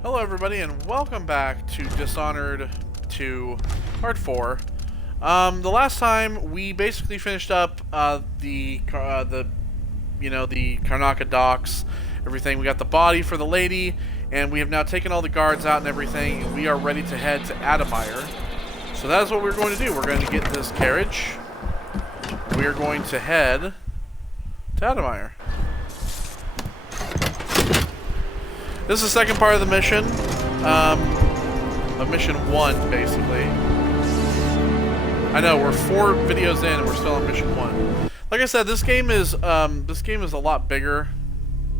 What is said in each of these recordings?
Hello everybody and welcome back to Dishonored 2 Part 4. The last time we basically finished up the Karnaca docks, everything. We got the body for the lady, and we have now taken all the guards out and everything, and we are ready to head to Addamire. So that is what we're going to do. We're going to get this carriage. We are going to head to Addamire. This is the second part of the mission, of mission 1, basically. I know, we're 4 videos in and we're still on mission 1. Like I said, this game is a lot bigger.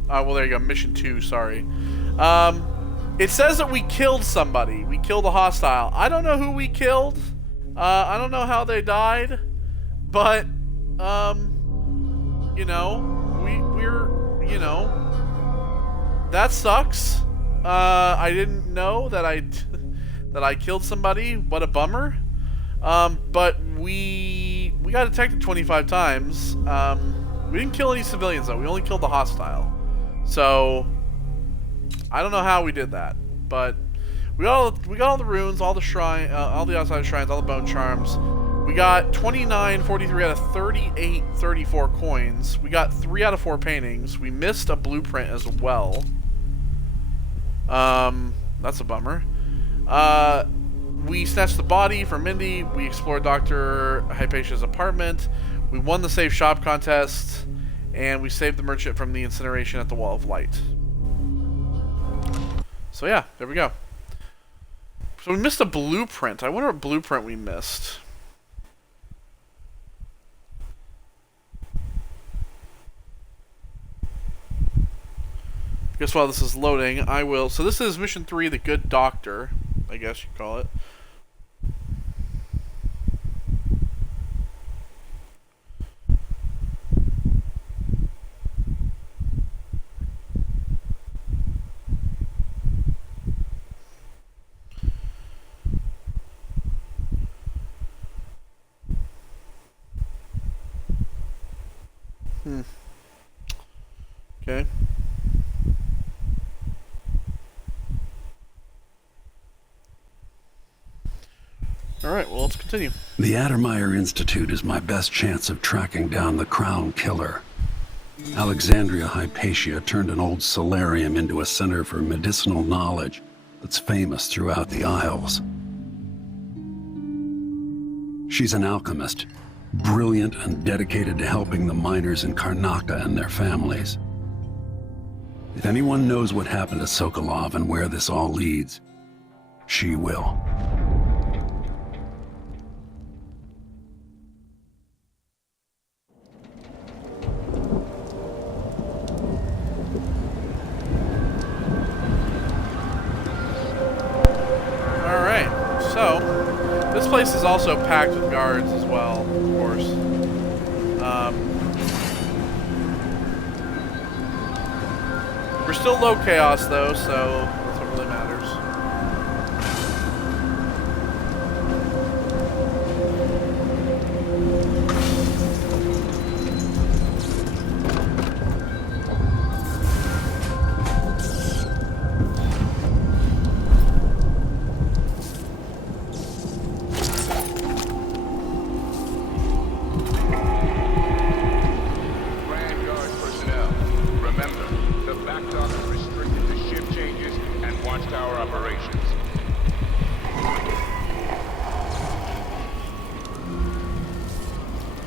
Well, there you go, mission 2, sorry. It says that we killed somebody. We killed a hostile. I don't know who we killed. I don't know how they died. But, you know, that sucks. I didn't know that I killed somebody. What a bummer. But we got detected 25 times. We didn't kill any civilians though. We only killed the hostile. So I don't know how we did that, but we got all the runes, all the shrine, all the outside shrines, all the bone charms. We got 29, 43 out of 38, 34 coins. We got 3 out of 4 paintings. We missed a blueprint as well. That's a bummer. We snatched the body from Mindy. We explored Dr. Hypatia's apartment. We won the safe shop contest. And we saved the merchant from the incineration at the Wall of Light. So yeah, there we go. So we missed a blueprint. I wonder what blueprint we missed. I guess while this is loading, I will... So this is mission 3, the Good Doctor, I guess you call it. Okay. Alright, well, let's continue. The Addamire Institute is my best chance of tracking down the Crown Killer. Alexandria Hypatia turned an old solarium into a center for medicinal knowledge that's famous throughout the Isles. She's an alchemist, brilliant and dedicated to helping the miners in Karnaca and their families. If anyone knows what happened to Sokolov and where this all leads, she will. This place is also packed with guards as well, of course. We're still low chaos though, so that's what really matters.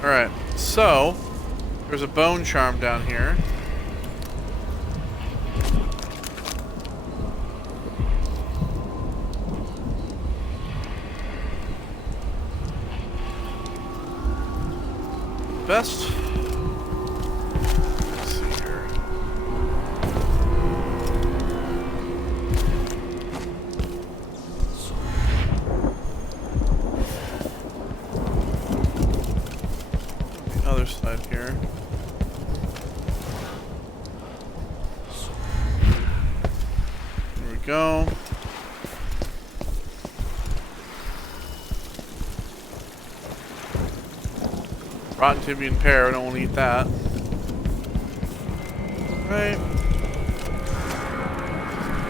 Alright, so there's a bone charm down here. Best. Let's see here. Other side here. There we go. Rotten Tibian pear, I don't want to eat that. Right.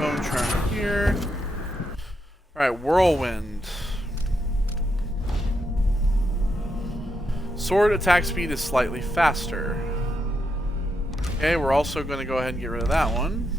Bone charm here. Alright, whirlwind. Sword attack speed is slightly faster. Okay, we're also going to go ahead and get rid of that one.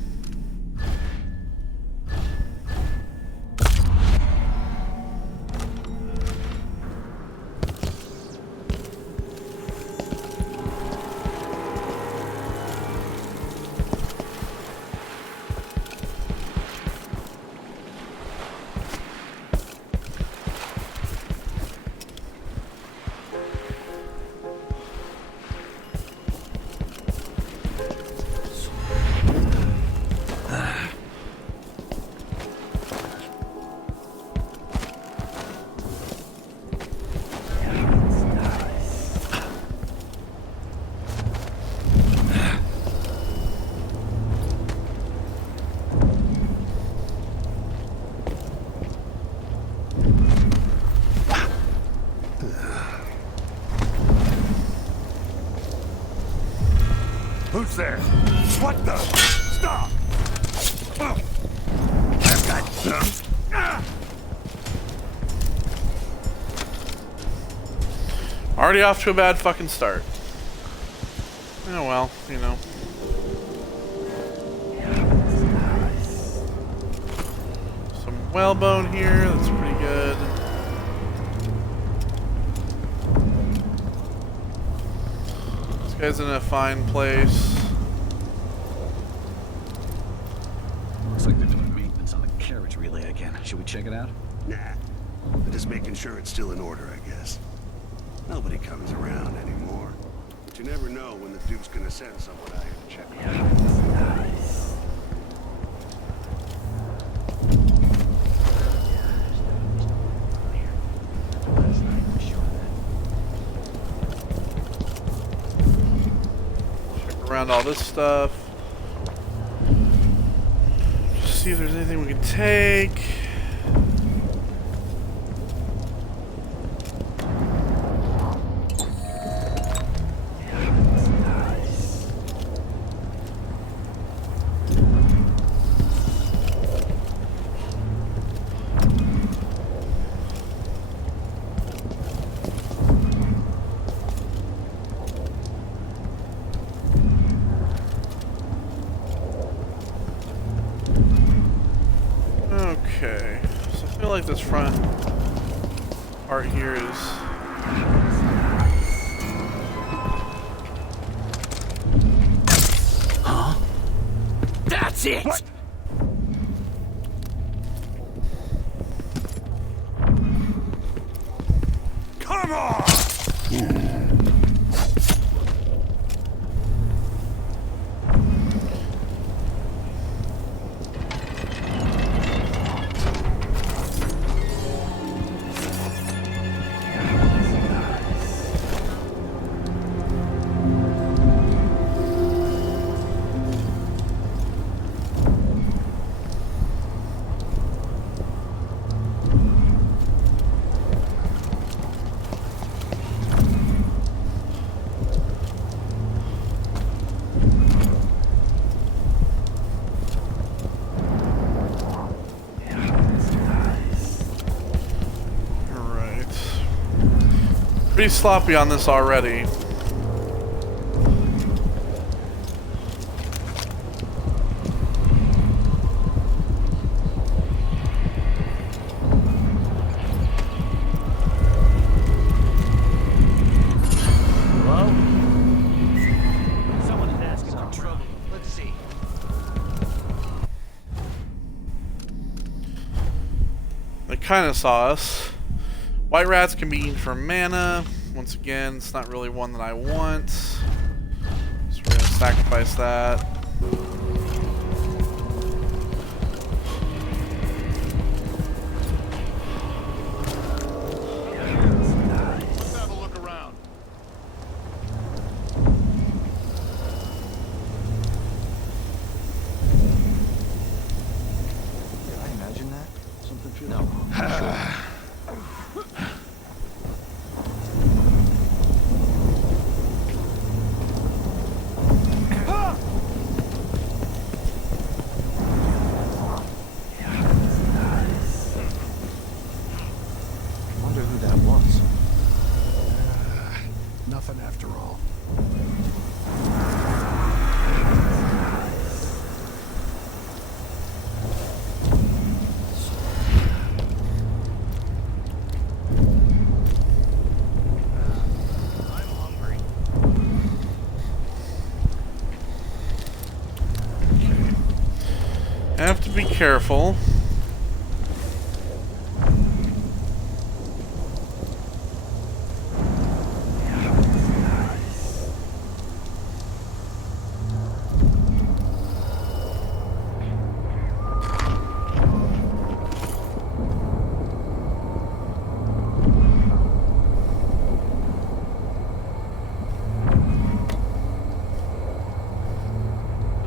Who's there? What the? Stop! I've got... Already off to a bad fucking start. Oh well, you know. Some whalebone here, that's pretty good. This guy's in a fine place. Looks like they're doing maintenance on the carriage relay again. Should we check it out? Nah. I'm just making sure it's still in order, I guess. Nobody comes around anymore. But you never know when the Duke's gonna send someone out here to check it out. Check around all this stuff. Just see if there's anything we can take. Okay, so I feel like this front part here is... Huh? That's it! What? Come on! Pretty sloppy on this already. Hello? Someone is asking for trouble. Let's see. They kind of saw us. White rats can be eaten for mana. Once again, it's not really one that I want. So we're going to sacrifice that. Let's have a look around. Did I imagine that? Something feels... No. Have to be careful.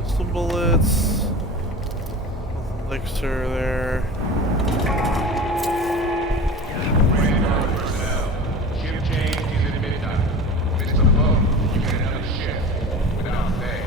Pistol bullets. Elixir there. Ship change is at midnight. Mr. Boat, you get another shift without pay.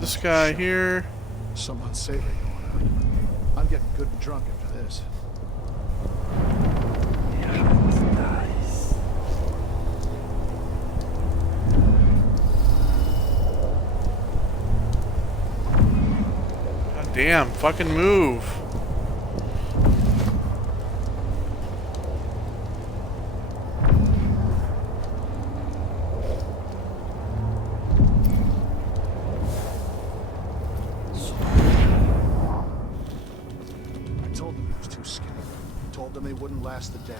This guy here. Some unsavory going on. I'm getting good and drunk after this. God damn, fucking move. I told them it was too skinny. Told them they wouldn't last the day.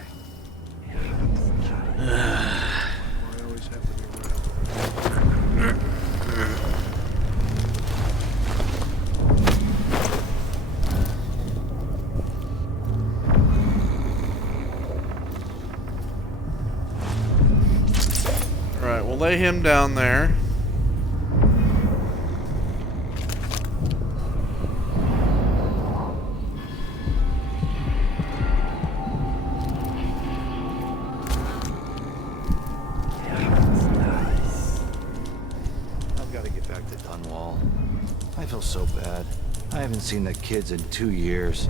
I always have to be around. Alright, we'll lay him down there. I've got to get back to Dunwall. I feel so bad. I haven't seen the kids in 2 years.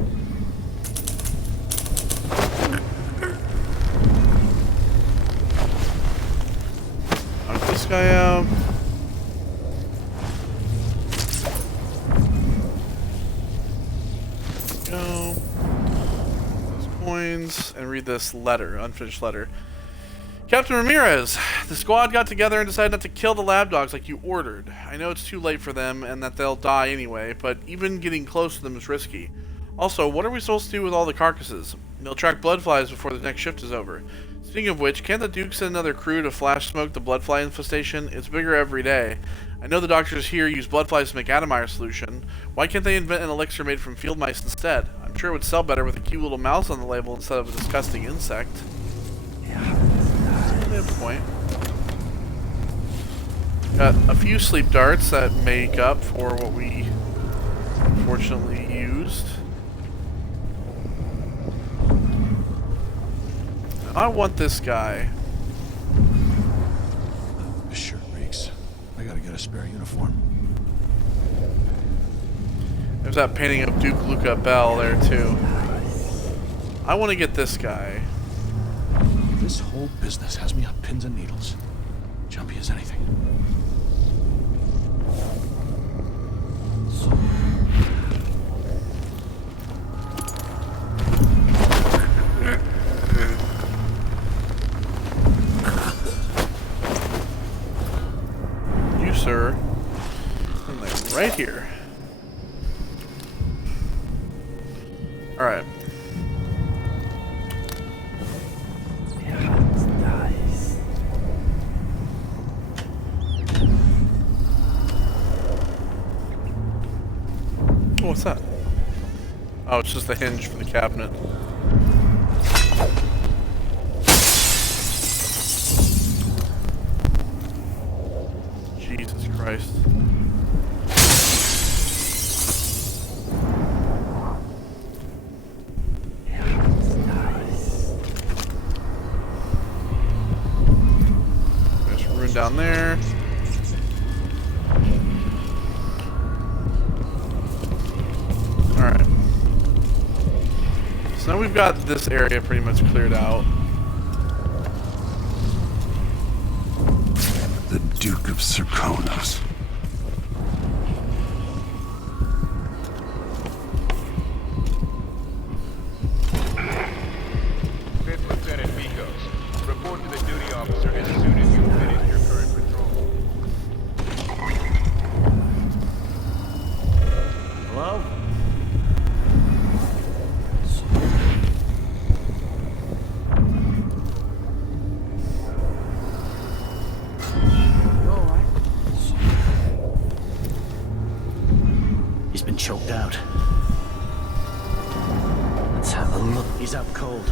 Knock this guy out. Go. Those coins and read this letter, unfinished letter. Captain Ramirez, the squad got together and decided not to kill the lab dogs like you ordered. I know it's too late for them and that they'll die anyway, but even getting close to them is risky. Also, what are we supposed to do with all the carcasses? They'll track blood flies before the next shift is over. Speaking of which, can't the Duke send another crew to flash smoke the blood fly infestation? It's bigger every day. I know the doctors here use blood flies to make Addamire solution. Why can't they invent an elixir made from field mice instead? I'm sure it would sell better with a cute little mouse on the label instead of a disgusting insect. Good point. Got a few sleep darts that make up for what we unfortunately used. I want this guy. This shirt reeks. I gotta get a spare uniform. There's that painting of Duke Luca Bell there too. I want to get this guy. This whole business has me on pins and needles. Jumpy as anything. You, sir. I'm like right here. Alright. Oh, what's that? Oh, it's just the hinge for the cabinet. Jesus Christ. There's a rune down there. Alright. So now we've got this area pretty much cleared out. The Duke of Serkonos. Fifth Lieutenant Mikos, report to the duty officer as soon as you finish your current patrol. Hello? He's been choked out. Let's have a look. He's out cold.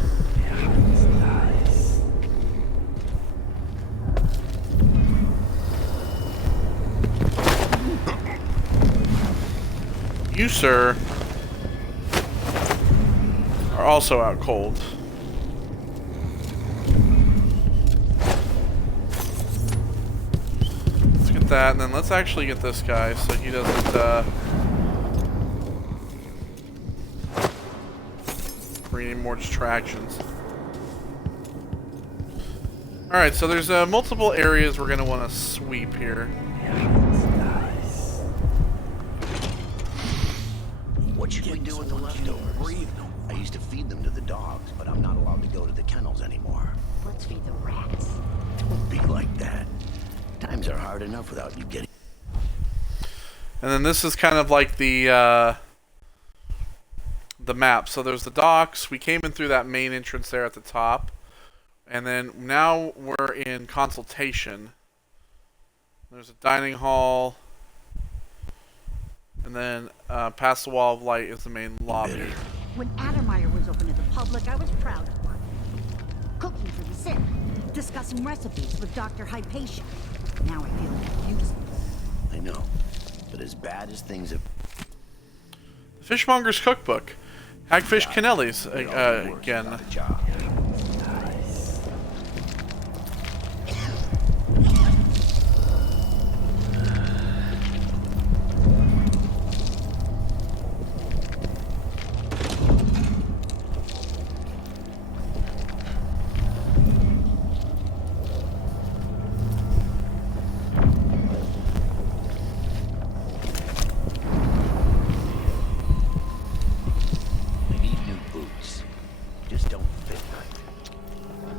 You, sir, are also out cold. Let's get that, and then let's actually get this guy so he doesn't bring any more distractions. Alright, so there's multiple areas we're going to want to sweep here. What should we do with the leftovers? I used to feed them to the dogs, but I'm not allowed to go to the kennels anymore. Let's feed the rats. Don't be like that. Times are hard enough without you getting... And then this is kind of like the map. So there's the docks. We came in through that main entrance there at the top. And then now we're in consultation. There's a dining hall. And then past the wall of light is the main lobby. When Addamire was open to the public, I was proud of her. Cooking for the sick, discussing recipes with Dr. Hypatia. Now I feel useless. I know, but as bad as things have... The Fishmonger's Cookbook. Hagfish Canellis again. About the job.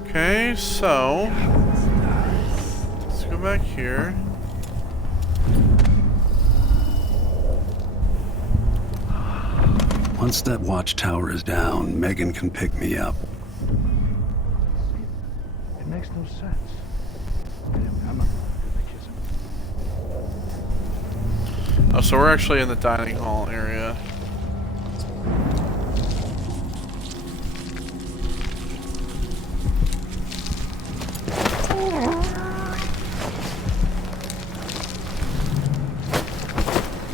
Okay, so let's go back here. Once that watchtower is down, Megan can pick me up. It makes no sense. I'm not kissing. Oh, so we're actually in the dining hall area.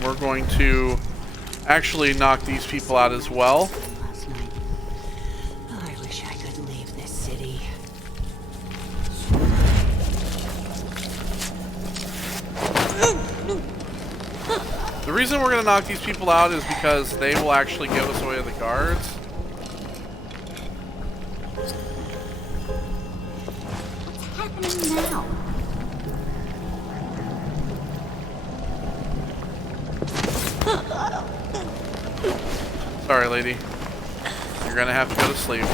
We're going to actually knock these people out as well. Last night. I wish I could leave this city. The reason we're going to knock these people out is because they will actually give us away to the guards. What's happening now? Sorry, lady. You're going to have to go to sleep.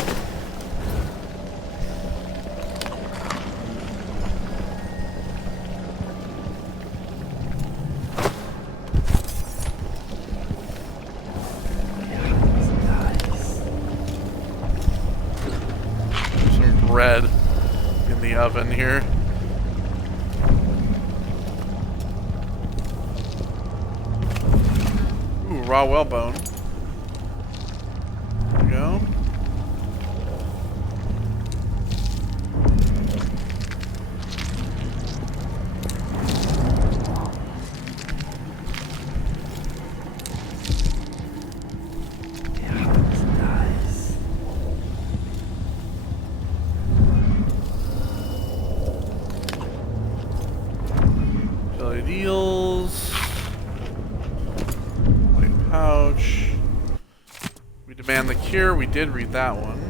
Some bread in the oven here. Ooh, raw whalebone. There we go. Jellied eels. White pouch. Demand the Cure, we did read that one.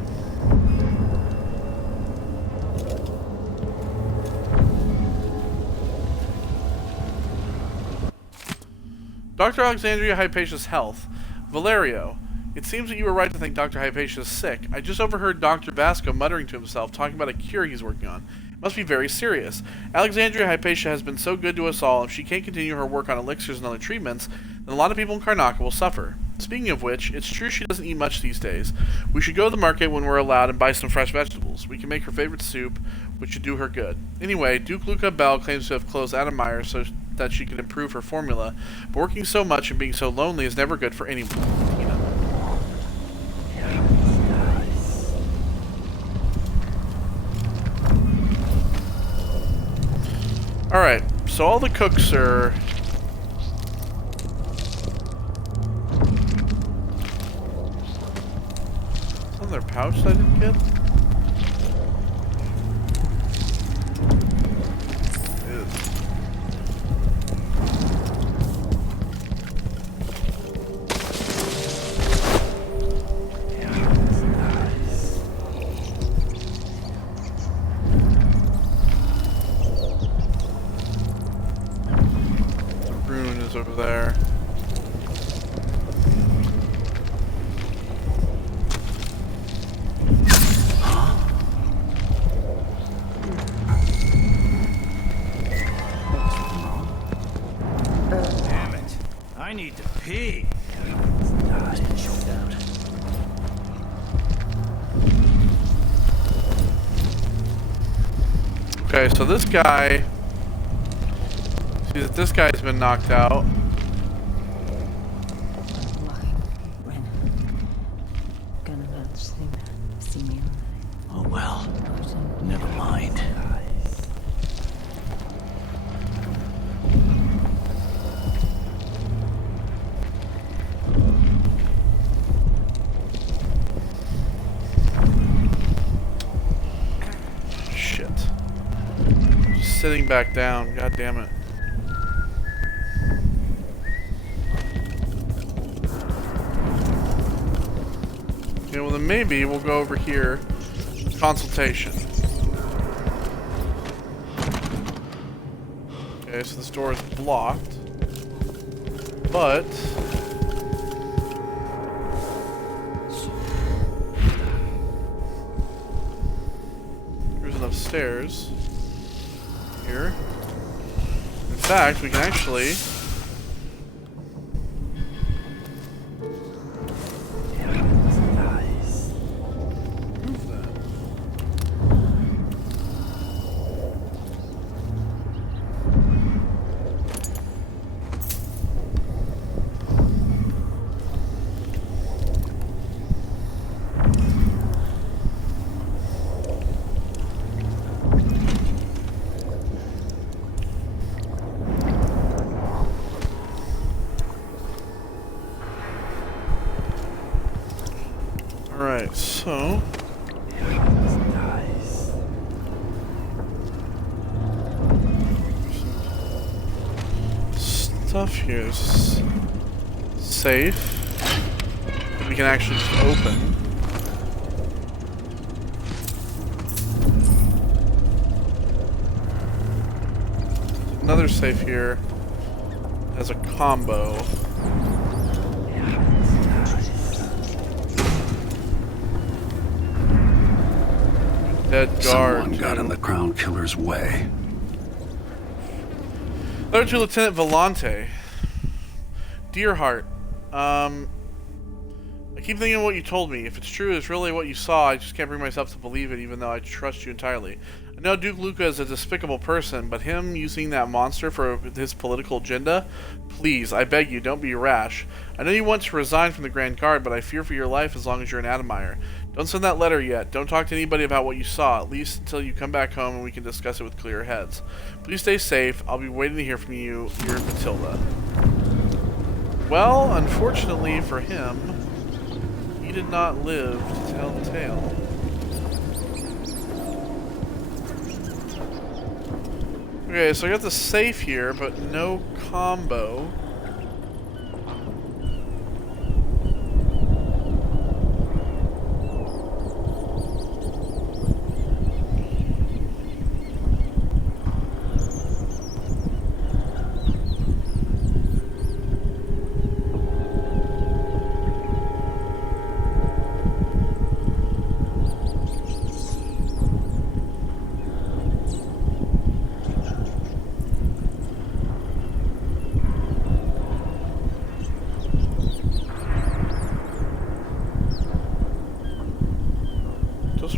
Dr. Alexandria Hypatia's health. Valerio, it seems that you were right to think Dr. Hypatia is sick. I just overheard Dr. Vasco muttering to himself, talking about a cure he's working on. It must be very serious. Alexandria Hypatia has been so good to us all. If she can't continue her work on elixirs and other treatments, then a lot of people in Karnaca will suffer. Speaking of which, it's true she doesn't eat much these days. We should go to the market when we're allowed and buy some fresh vegetables. We can make her favorite soup, which should do her good. Anyway, Duke Luca Bell claims to have closed Addamire so that she can improve her formula, but working so much and being so lonely is never good for anyone. Alright, so all the cooks are... What's in their pouch that I didn't get? Over there. Damn it. I need to pee. Okay, so this guy... See that this guy's been knocked out. Oh well. Never mind. Shit. Just sitting back down, god damn it. Okay, well then maybe we'll go over here. Consultation. Okay, so this door is blocked. But... there's an upstairs. Here. In fact, we can actually... Alright, so... stuff here is safe. That we can actually just open. Another safe here has a combo. Dead guard. Someone got in the Crown Killer's way. Letter to Lieutenant Volante. Dear Heart, I keep thinking of what you told me. If it's true, it's really what you saw. I just can't bring myself to believe it, even though I trust you entirely. I know Duke Luca is a despicable person, but him using that monster for his political agenda? Please, I beg you, don't be rash. I know you want to resign from the Grand Guard, but I fear for your life as long as you're in Addamire. Don't send that letter yet. Don't talk to anybody about what you saw, at least until you come back home and we can discuss it with clear heads. Please stay safe. I'll be waiting to hear from you. Your Matilda. Well, unfortunately for him, he did not live to tell the tale. Okay, so I got the safe here, but no combo.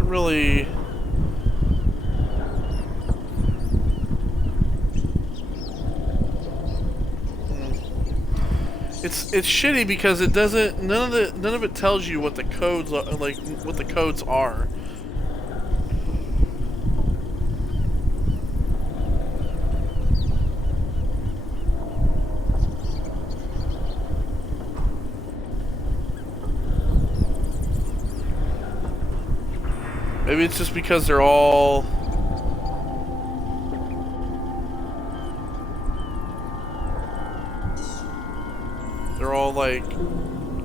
doesn't really... It's shitty because it doesn't, none of it tells you what the codes are, like what the codes are. Maybe it's just because they're all like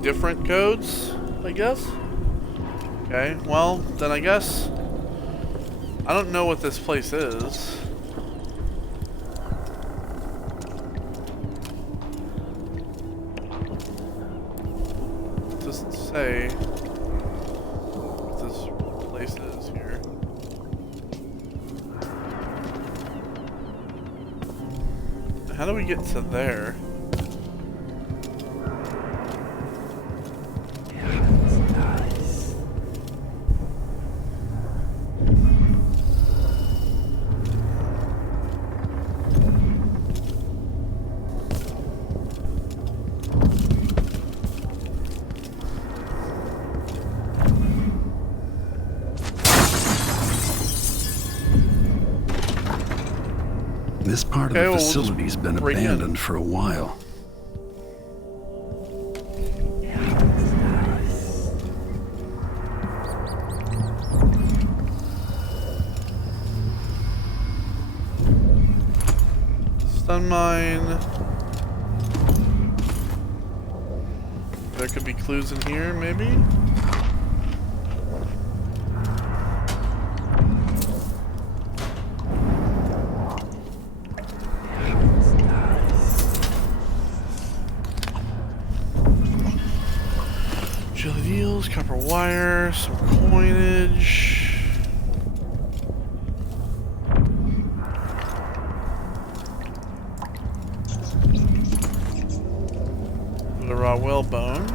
different codes, I guess. Okay, well, then I guess I don't know what this place is. It doesn't say what this place is here. How do we get to there? This part of the facility's been abandoned for a while. Stun mine. There could be clues in here, maybe? Jelly deals, copper wire, some coinage. The raw whalebone.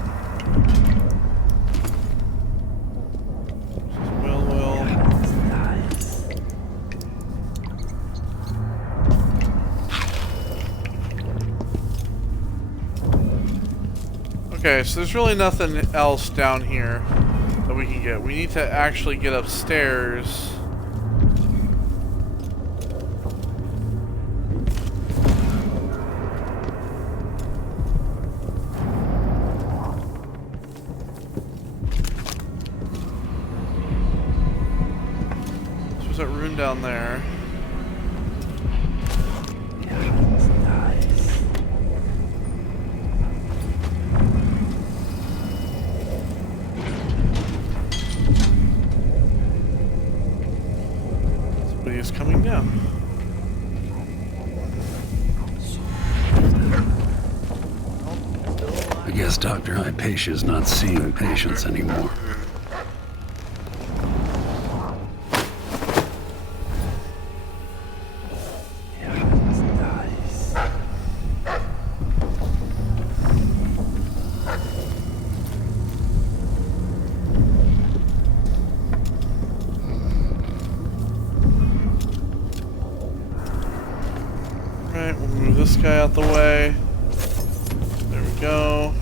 Whale. Okay, so there's really nothing else down here that we can get. We need to actually get upstairs. So there's that rune down there. Is coming down. I guess Dr. Hypatia's not seeing patients anymore. Alright, we'll move this guy out the way. There we go.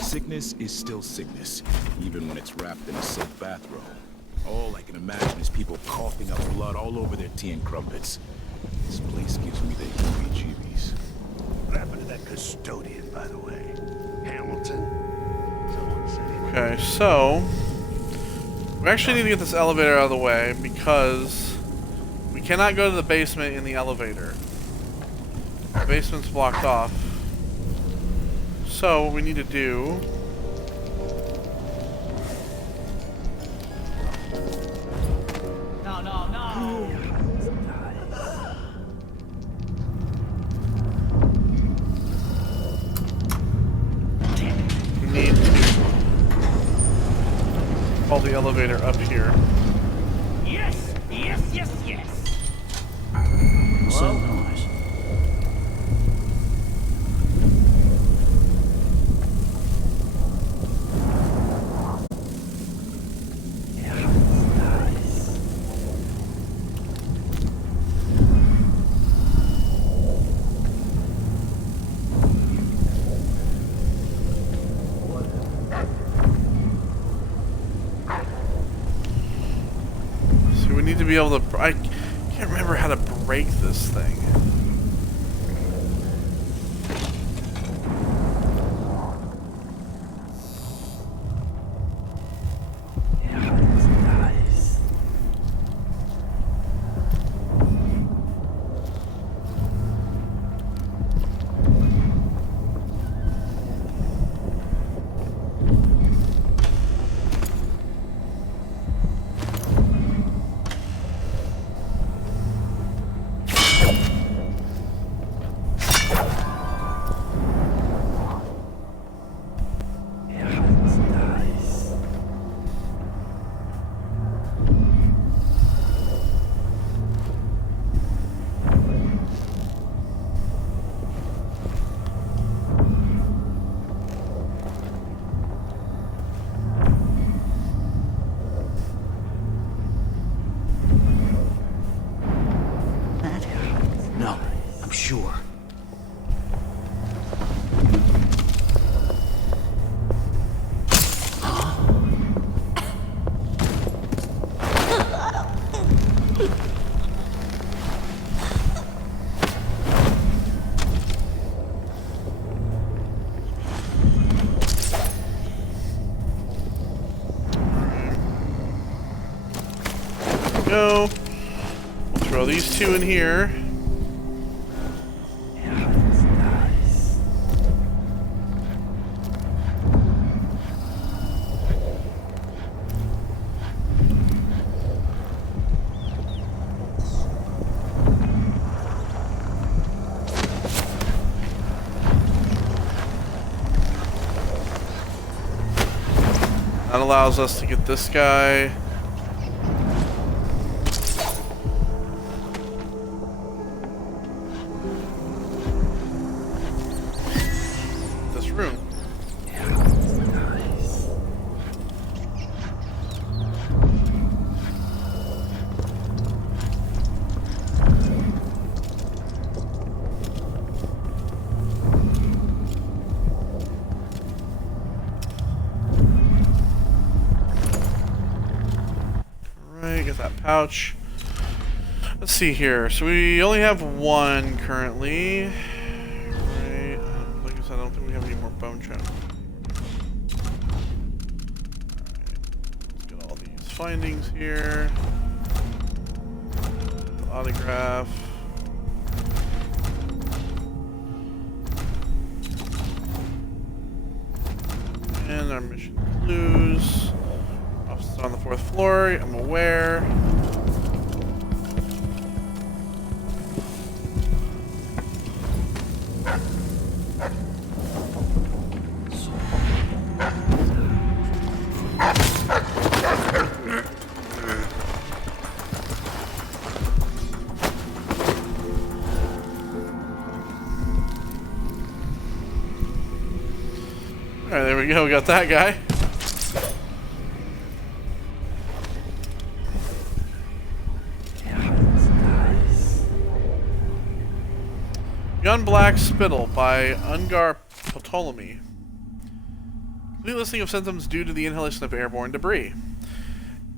Sickness is still sickness, even when it's wrapped in a silk bathrobe. All I can imagine is people coughing up blood all over their tea and crumpets. This place gives me the heebie-jeebies. What happened to that custodian, by the way? Hamilton? Someone said he... Okay, so we actually need to get this elevator out of the way because We cannot go to the basement in the elevator. The basement's blocked off. So what we need to do... We need to call the elevator up here. Yes, yes, yes, yes. So nice. So we need to be able to... I can't remember how to break this thing. No, I'm sure. Go. We'll throw these two in here. That allows us to get this guy. This room. Get that pouch. Let's see here. So we only have one currently. Right. Like I said, I don't think we have any more bone chunk. Alright. Let's get all these findings here. The autograph. And our mission clues. Office on the 4th floor, I'm aware. Alright, there we go, we got that guy. Gun Black Spittle by Ungar Ptolemy. Complete listing of symptoms due to the inhalation of airborne debris.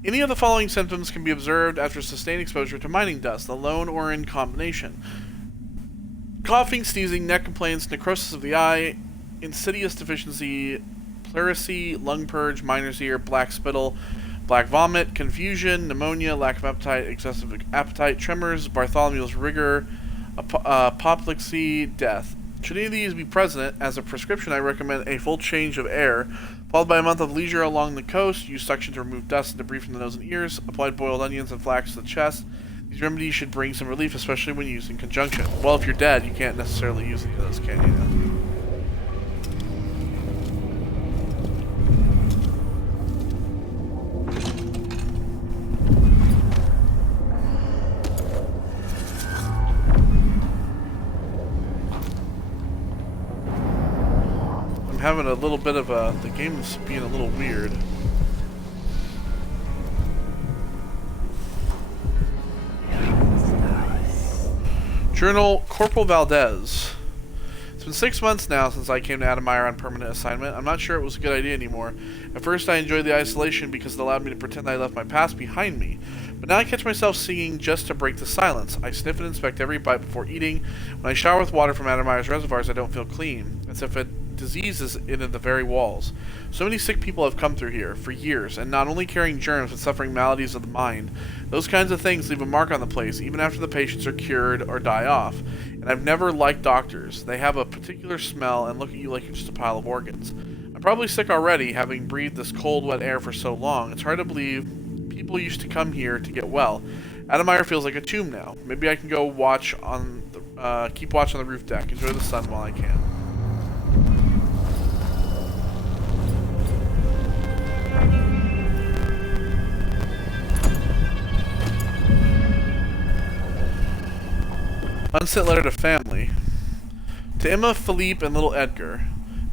Any of the following symptoms can be observed after sustained exposure to mining dust, alone or in combination. Coughing, sneezing, neck complaints, necrosis of the eye, insidious deficiency, pleurisy, lung purge, miner's ear, black spittle, black vomit, confusion, pneumonia, lack of appetite, excessive appetite, tremors, Bartholomew's rigor, apoplexy, death. Should any of these be present, as a prescription I recommend a full change of air, followed by a month of leisure along the coast. Use suction to remove dust and debris from the nose and ears. Applied boiled onions and flax to the chest. These remedies should bring some relief, especially when used in conjunction. Well, if you're dead, you can't necessarily use any of those, can you? Having a little bit of the game's being a little weird. Journal Corporal Valdez. It's been 6 months now since I came to Addamire on permanent assignment. I'm not sure it was a good idea anymore. At first I enjoyed the isolation because it allowed me to pretend I left my past behind me. But now I catch myself singing just to break the silence. I sniff and inspect every bite before eating. When I shower with water from Addamire's reservoirs, I don't feel clean. As if a disease is in the very walls. So many sick people have come through here for years, and not only carrying germs but suffering maladies of the mind. Those kinds of things leave a mark on the place, even after the patients are cured or die off. And I've never liked doctors. They have a particular smell and look at you like you're just a pile of organs. I'm probably sick already, having breathed this cold, wet air for so long. It's hard to believe people used to come here to get well. Addamire feels like a tomb now. Maybe I can go watch on the, keep watch on the roof deck, enjoy the sun while I can. Unsent letter to family. To Emma, Philippe, and little Edgar.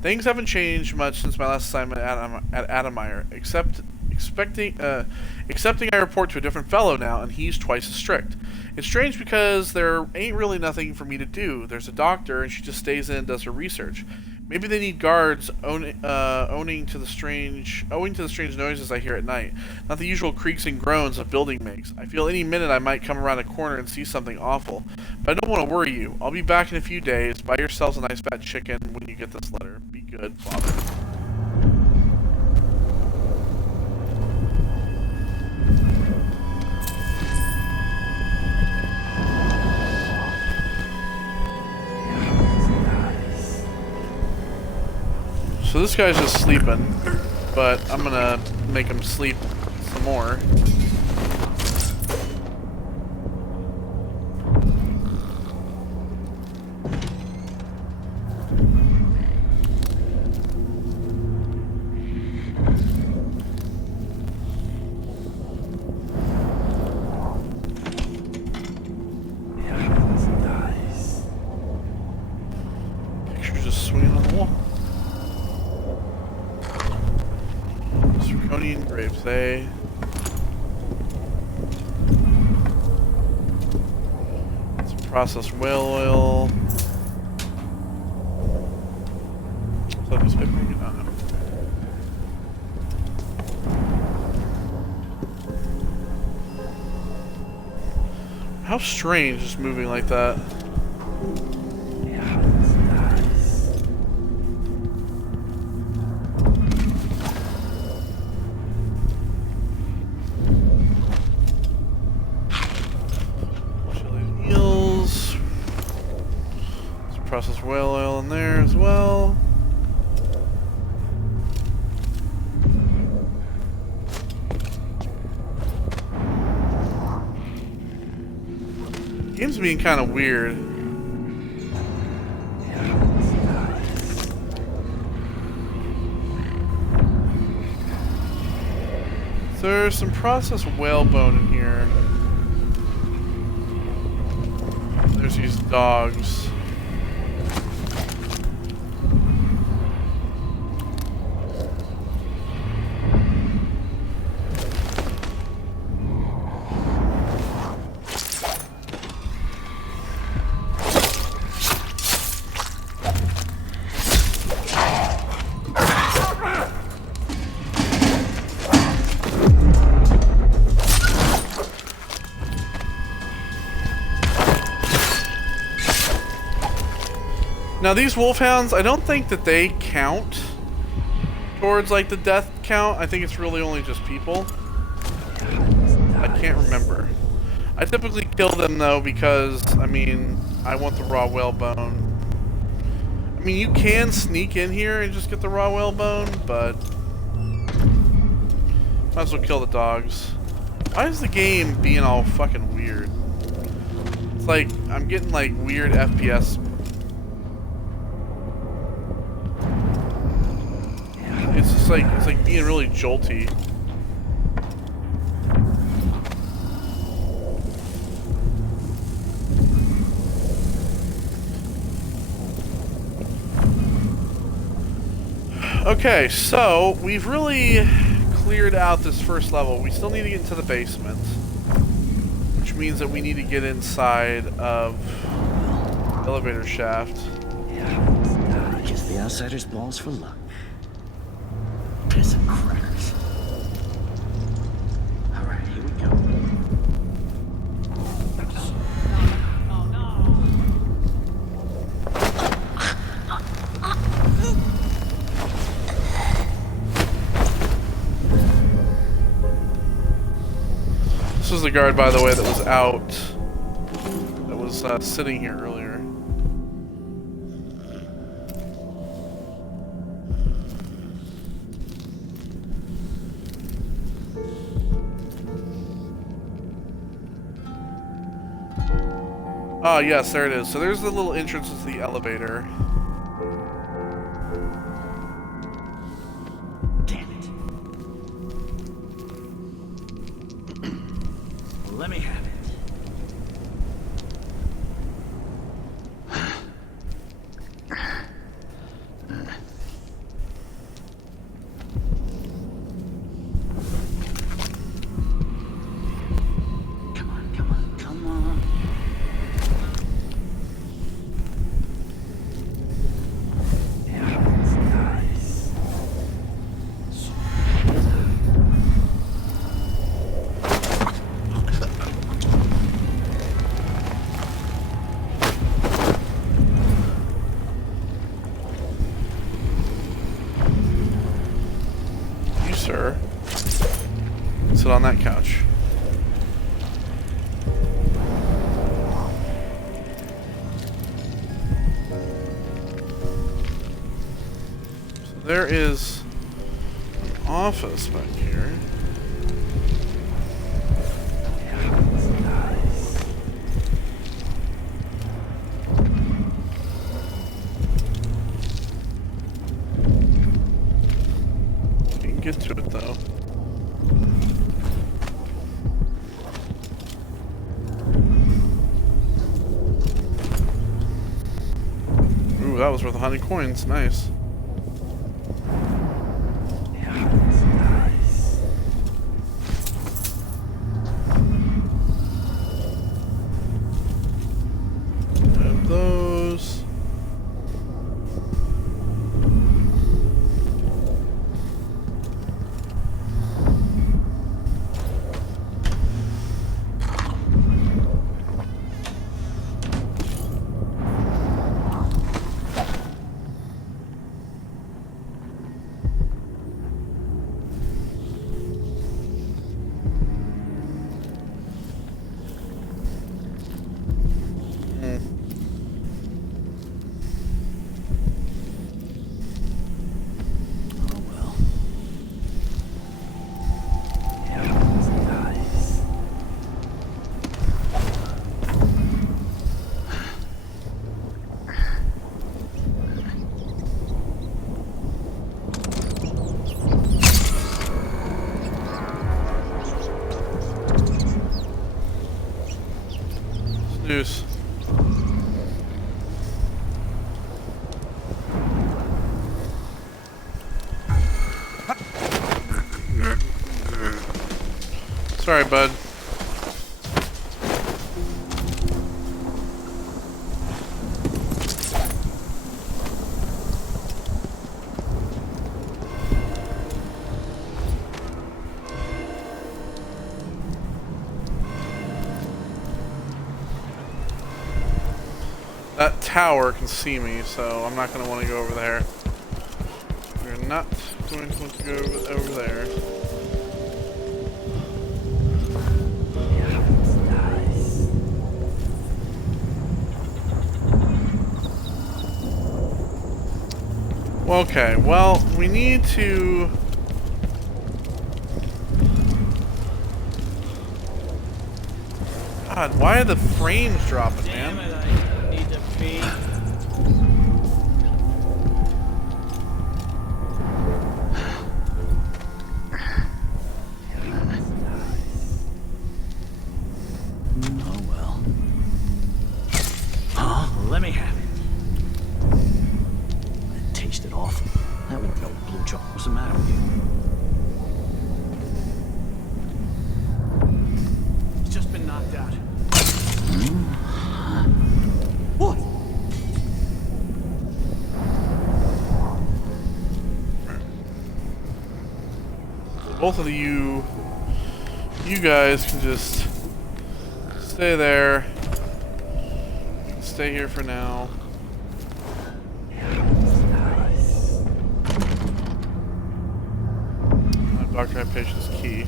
Things haven't changed much since my last assignment at Addamire, accepting I report to a different fellow now, and he's twice as strict. It's strange because there ain't really nothing for me to do. There's a doctor, and she just stays in and does her research. Maybe they need guards owing to the strange noises I hear at night. Not the usual creaks and groans a building makes. I feel any minute I might come around a corner and see something awful. But I don't want to worry you. I'll be back in a few days. Buy yourselves a nice fat chicken when you get this letter. Be good, Father. So this guy's just sleeping, but I'm gonna make him sleep some more. Picture's just swinging on the wall. Grapes, eh? Some processed whale oil. So this paper, how strange is moving like that? Processed whale oil in there as well. Game's being kind of weird. There's some processed whalebone in here. There's these dogs. Now these wolfhounds, I don't think that they count towards like the death count. I think it's really only just people. I can't remember. I typically kill them though because, I mean, I want the raw whalebone. I mean, you can sneak in here and just get the raw whalebone, but might as well kill the dogs. Why is the game being all fucking weird? It's like I'm getting like weird FPS. It's just like it's like being really jolty. Okay, so we've really cleared out this first level. We still need to get into the basement, which means that we need to get inside of the elevator shaft. Kiss the outsider's balls for luck. Piss and crackers. All right, here we go. This was the guard, by the way, that was out. That was sitting here earlier. Oh, yes, there it is. So there's the little entrance to the elevator. Damn it. Let me have it. Come on, come on, come on. Yeah, that's nice. You, sir, sit on that couch. So there is an office back here. You can get to it though. Ooh, that was worth 100 coins. Nice. Have those. Oh well. Yeah, that's nice. Snooze. Sorry, bud. That tower can see me, so I'm not going to want to go over there. We're not going to want to go over there. Okay, well, we need to... God, why are the frames dropping, man? Damn it, I need to pee. Oh well. Huh? Let me have it. It tasted awful. That wasn't no blue chalk. What's the matter with you? He's just been knocked out. What? Both of you guys can just stay there. Stay here for now. Dr. Hypatia's key.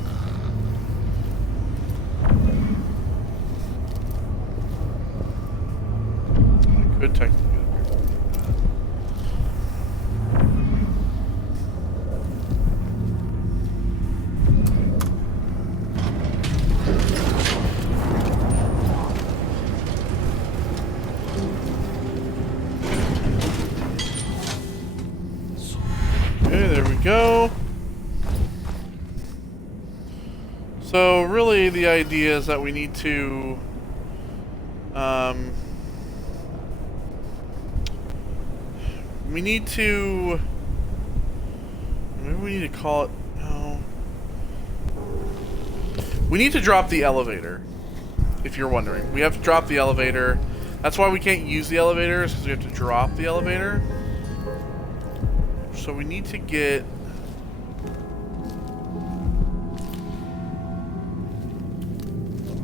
I could technically get up here. Okay, there we go. So really the idea is that we need to maybe we need to call it, no. We need to drop the elevator, if you're wondering. We have to drop the elevator. That's why we can't use the elevators, because we have to drop the elevator. So we need to get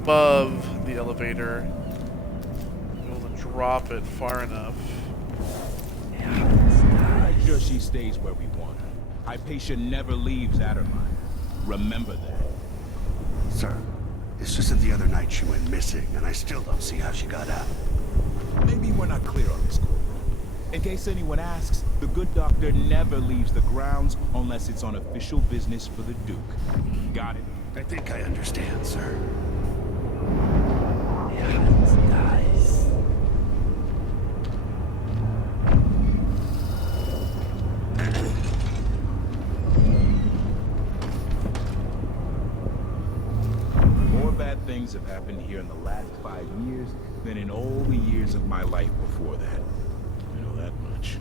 above the elevator, be able to drop it far enough. Make sure she stays where we want her. Hypatia never leaves Addamire. Remember that. Sir, it's just that the other night she went missing, and I still don't see how she got out. Maybe we're not clear on this, Corporal. In case anyone asks, the good doctor never leaves the grounds unless it's on official business for the Duke. Got it? I think I understand, sir. Nice. More bad things have happened here in the last 5 years than in all the years of my life before that. I know that much.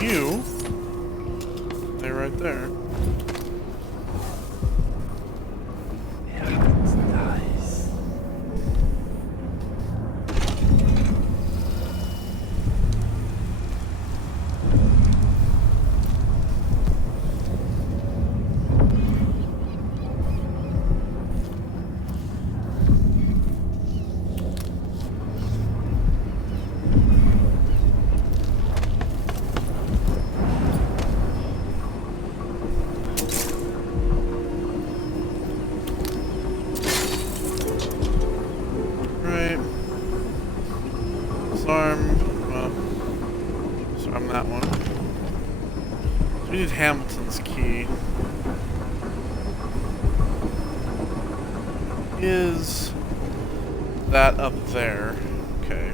You, they're right there. Nice. Right. Disarm that one. So we need Hamilton's key. Is that up there? Okay.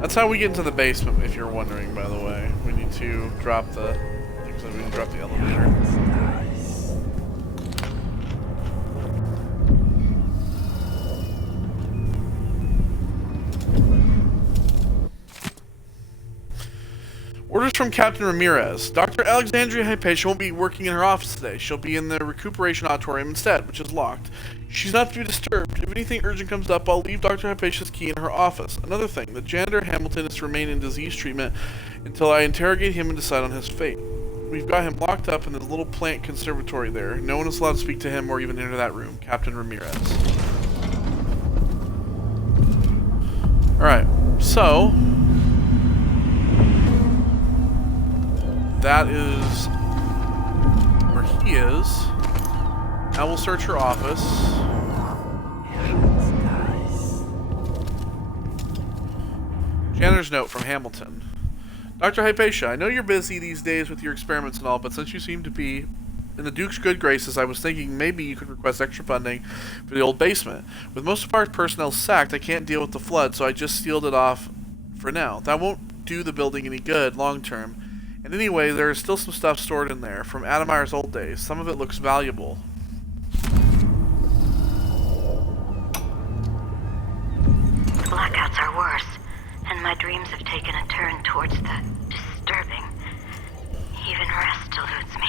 That's how we get into the basement, if you're wondering, by the way. We need to drop the... I think so, we need to drop the elevator. Orders from Captain Ramirez. Dr. Alexandria Hypatia won't be working in her office today. She'll be in the recuperation auditorium instead, which is locked. She's not to be disturbed. If anything urgent comes up, I'll leave Dr. Hypatia's key in her office. Another thing, the janitor Hamilton is to remain in disease treatment until I interrogate him and decide on his fate. We've got him locked up in the little plant conservatory there. No one is allowed to speak to him or even enter that room. Captain Ramirez. Alright, so... that is where he is. Now we'll search her office. Janitor's note from Hamilton. Dr. Hypatia, I know you're busy these days with your experiments and all, but since you seem to be in the Duke's good graces, I was thinking maybe you could request extra funding for the old basement. With most of our personnel sacked, I can't deal with the flood, so I just sealed it off for now. That won't do the building any good long term. And anyway, there is still some stuff stored in there from Addamire's old days. Some of it looks valuable. The blackouts are worse, and my dreams have taken a turn towards the disturbing. Even rest eludes me.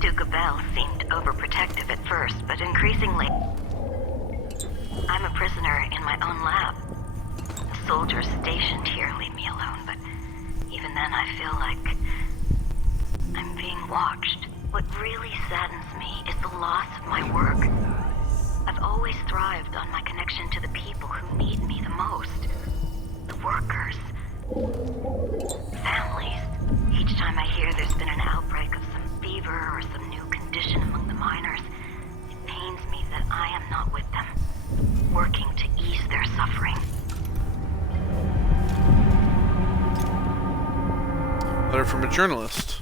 Duke Bell seemed overprotective at first, but increasingly... I'm a prisoner in my own lab. The soldiers stationed here leave me alone, but even then I feel like I'm being watched. What really saddens me is the loss of my work. I've always thrived on my connection to the people who need me the most. The workers. Families. Each time I hear there's been an outbreak of some fever or some new condition among the miners, it pains me that I am not with them, working to ease their suffering. Letter from a journalist.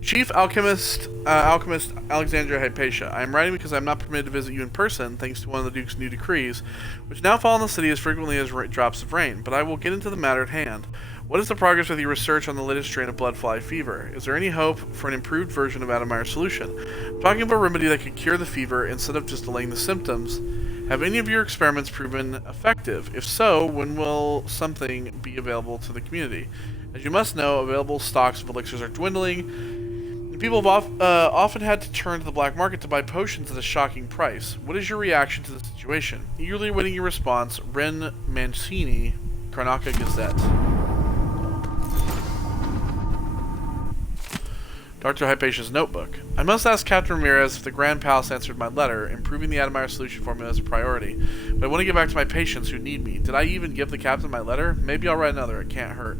Chief Alchemist Alexandria Hypatia, I am writing because I am not permitted to visit you in person, thanks to one of the Duke's new decrees, which now fall on the city as frequently as drops of rain, but I will get into the matter at hand. What is the progress with your research on the latest strain of bloodfly fever? Is there any hope for an improved version of Addamire's solution? I'm talking about a remedy that could cure the fever instead of just delaying the symptoms. Have any of your experiments proven effective? If so, when will something be available to the community? As you must know, available stocks of elixirs are dwindling, and people have often had to turn to the black market to buy potions at a shocking price. What is your reaction to the situation? Eagerly awaiting your response, Ren Mancini, Karnaka Gazette. Dr. Hypatia's notebook. I must ask Captain Ramirez if the Grand Palace answered my letter. Improving the Addamire solution formula is a priority. But I want to get back to my patients who need me. Did I even give the captain my letter? Maybe I'll write another. It can't hurt.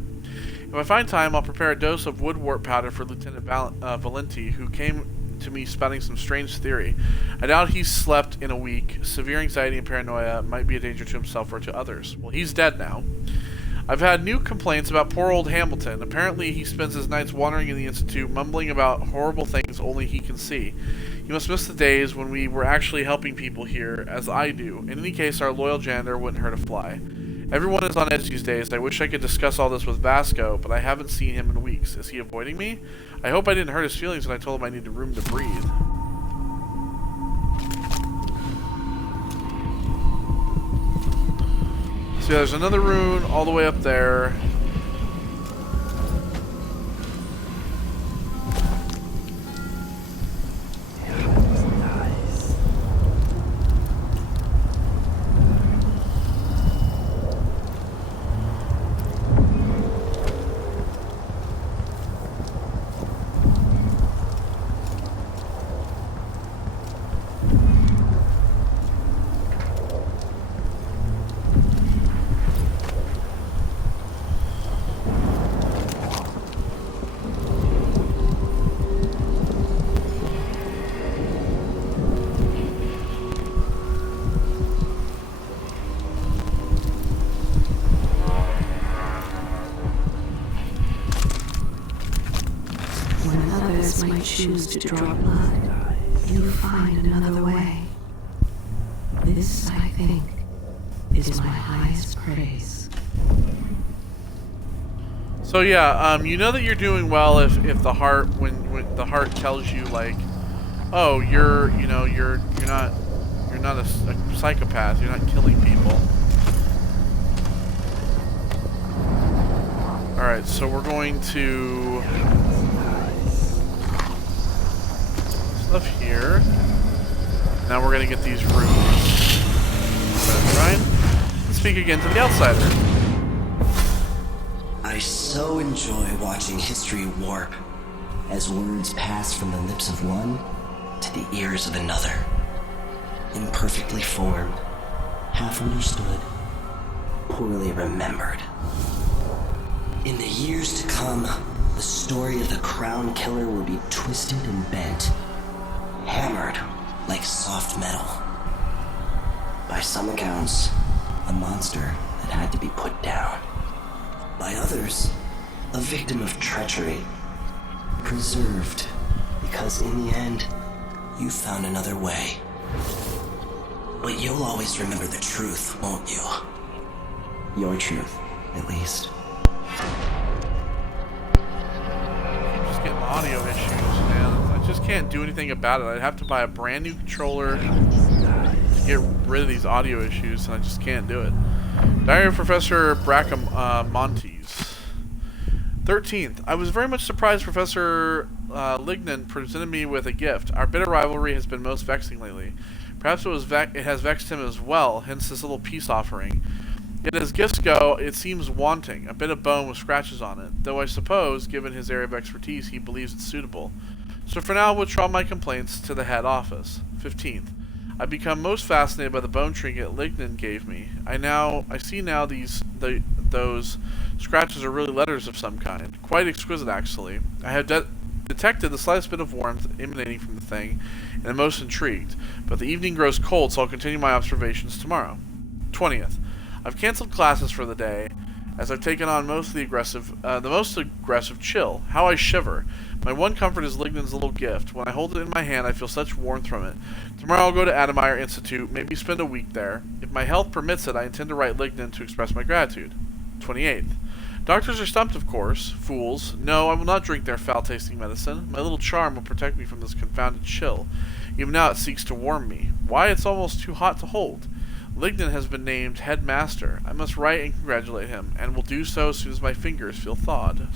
If I find time, I'll prepare a dose of woodwort powder for Lieutenant Valenti, who came to me spouting some strange theory. I doubt he's slept in a week. Severe anxiety and paranoia might be a danger to himself or to others. Well, he's dead now. I've had new complaints about poor old Hamilton. Apparently he spends his nights wandering in the Institute, mumbling about horrible things only he can see. You must miss the days when we were actually helping people here, as I do. In any case, our loyal janitor wouldn't hurt a fly. Everyone is on edge these days. I wish I could discuss all this with Vasco, but I haven't seen him in weeks. Is he avoiding me? I hope I didn't hurt his feelings when I told him I needed room to breathe. So yeah, there's another rune all the way up there. Might choose to draw blood, you find another way. This, I think, is my highest praise. So yeah, you know that you're doing well if the heart when the heart tells you like, oh, you're not a psychopath, you're not killing people. All right, so we're going to stuff here. Now we're gonna get these runes. Ryan, let's speak again to the outsider. I so enjoy watching history warp as words pass from the lips of one to the ears of another. Imperfectly formed, half understood, poorly remembered. In the years to come, the story of the Crown Killer will be twisted and bent, hammered like soft metal. By some accounts, a monster that had to be put down. By others, a victim of treachery, preserved because in the end, you found another way. But you'll always remember the truth, won't you? Your truth, at least. Just getting audio issues, man. I just can't do anything about it. I'd have to buy a brand new controller to get rid of these audio issues, and I just can't do it. Diary of Professor Bracamontes. 13th. I was very much surprised Professor Lignan presented me with a gift. Our bitter rivalry has been most vexing lately. Perhaps it has vexed him as well, hence this little peace offering. Yet as gifts go, it seems wanting, a bit of bone with scratches on it, though I suppose, given his area of expertise, he believes it's suitable. So for now, I'll withdraw my complaints to the head office. 15th. I've become most fascinated by the bone trinket Lignan gave me. I see now those scratches are really letters of some kind. Quite exquisite, actually. I have detected the slightest bit of warmth emanating from the thing, and am most intrigued. But the evening grows cold, so I'll continue my observations tomorrow. 20th. I've cancelled classes for the day, as I've taken on the most aggressive chill. How I shiver. My one comfort is Lignan's little gift. When I hold it in my hand, I feel such warmth from it. Tomorrow I'll go to Addamire Institute, maybe spend a week there. If my health permits it, I intend to write Lignan to express my gratitude. 28th. Doctors are stumped, of course. Fools. No, I will not drink their foul-tasting medicine. My little charm will protect me from this confounded chill. Even now it seeks to warm me. Why, it's almost too hot to hold. Lignan has been named headmaster. I must write and congratulate him, and will do so as soon as my fingers feel thawed.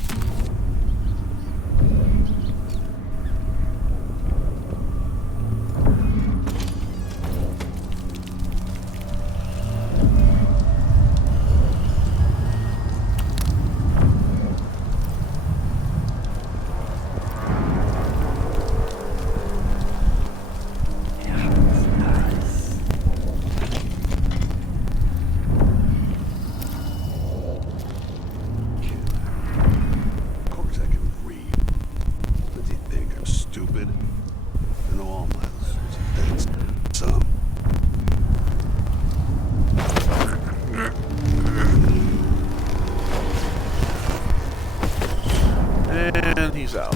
And he's out.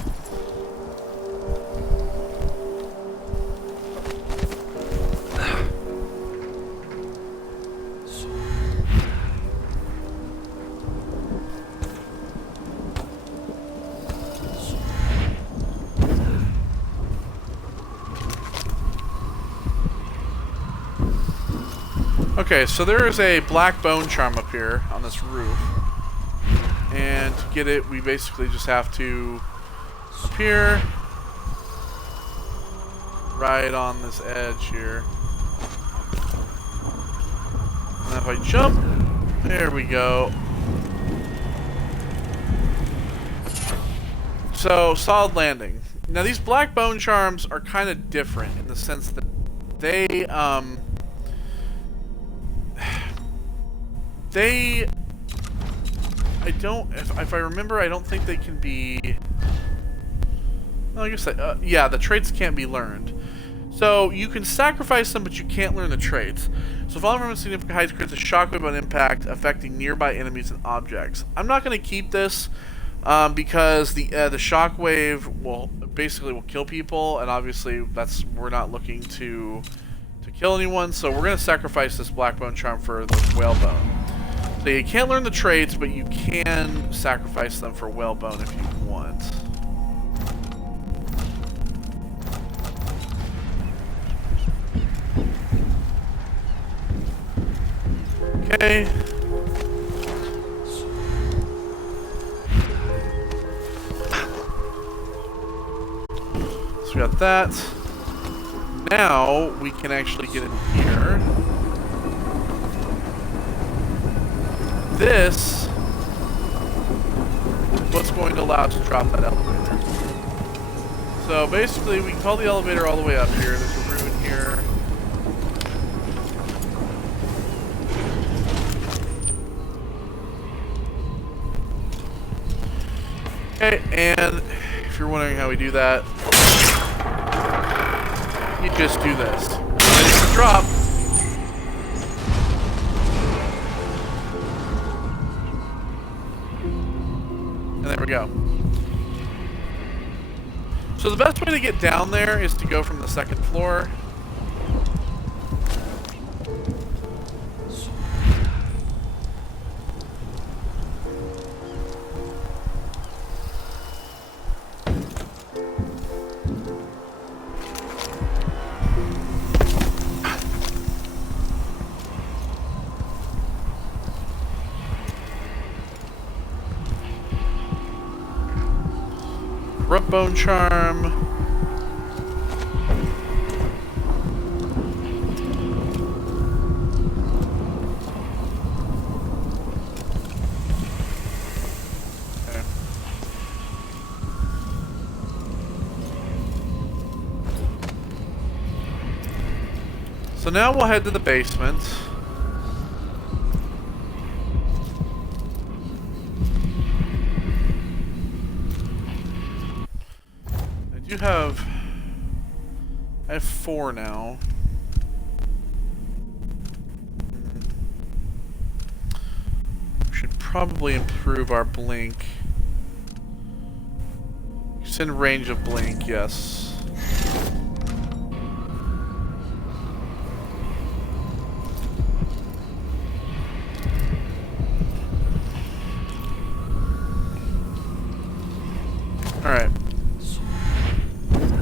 Okay, so there is a black bone charm up here on this roof. And to get it, we basically just have to appear right on this edge here. And if I jump, there we go. So, solid landing. Now these black bone charms are kind of different in the sense that they, if I remember, I don't think they can be... Well, I guess, yeah, the traits can't be learned. So, you can sacrifice them, but you can't learn the traits. So, falling from a significant height creates a shockwave on impact, affecting nearby enemies and objects. I'm not going to keep this, because the shockwave will kill people, and obviously, we're not looking to kill anyone, so we're going to sacrifice this black bone charm for the whalebone. So you can't learn the traits, but you can sacrifice them for whalebone if you want. Okay. So we got that. Now we can actually get in here. This is what's going to allow us to drop that elevator. So basically, we can call the elevator all the way up here. There's a room in here. Okay, and if you're wondering how we do that, you just do this. Ready to drop. And there we go. So the best way to get down there is to go from the second floor. Corrupt Bone Charm. Okay. So now we'll head to the basement. I have 4 now. We should probably improve our blink. It's in range of blink, yes. Alright.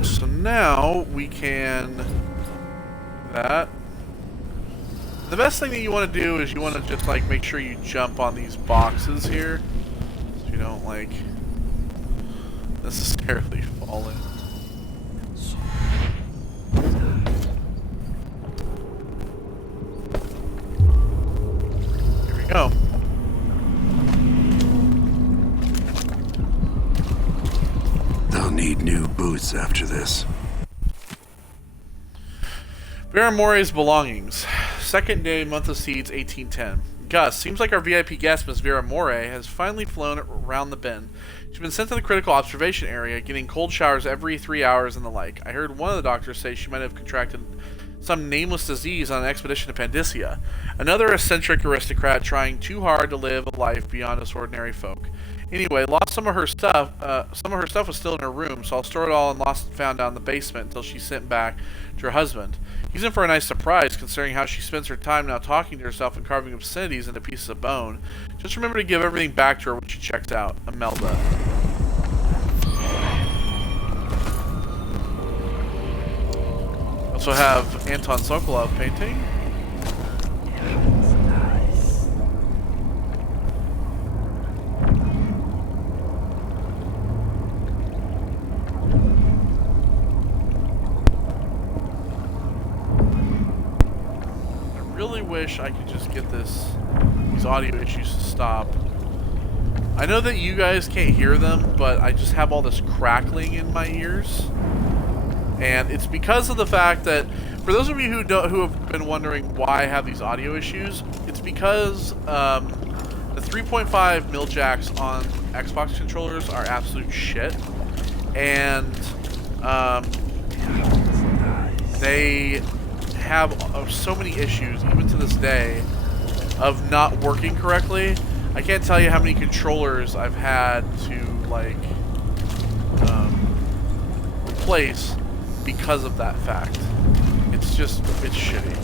So now we can do that. The best thing that you want to do is you want to just like make sure you jump on these boxes here, so you don't like necessarily fall in. Here we go. They'll need new boots after this. Addamare's belongings. Second day, month of seeds, 1810. Gus, seems like our VIP guest, Miss Addamire, has finally flown around the bend. She's been sent to the critical observation area, getting cold showers every 3 hours and the like. I heard one of the doctors say she might have contracted some nameless disease on an expedition to Pandysia. Another eccentric aristocrat trying too hard to live a life beyond us ordinary folk. Anyway, lost some of her stuff. Some of her stuff was still in her room, so I'll store it all and lost and found down in the basement until she's sent back to her husband. He's in for a nice surprise, considering how she spends her time now talking to herself and carving obscenities into pieces of bone. Just remember to give everything back to her when she checks out. Imelda. Also have Anton Sokolov painting. Wish I could just get these audio issues to stop. I know that you guys can't hear them, but I just have all this crackling in my ears, and it's because of the fact that, for those of you who have been wondering why I have these audio issues, it's because the 3.5 mil jacks on Xbox controllers are absolute shit, and they have so many issues, even to this day, of not working correctly. I can't tell you how many controllers I've had to like replace because of that fact. It's shitty.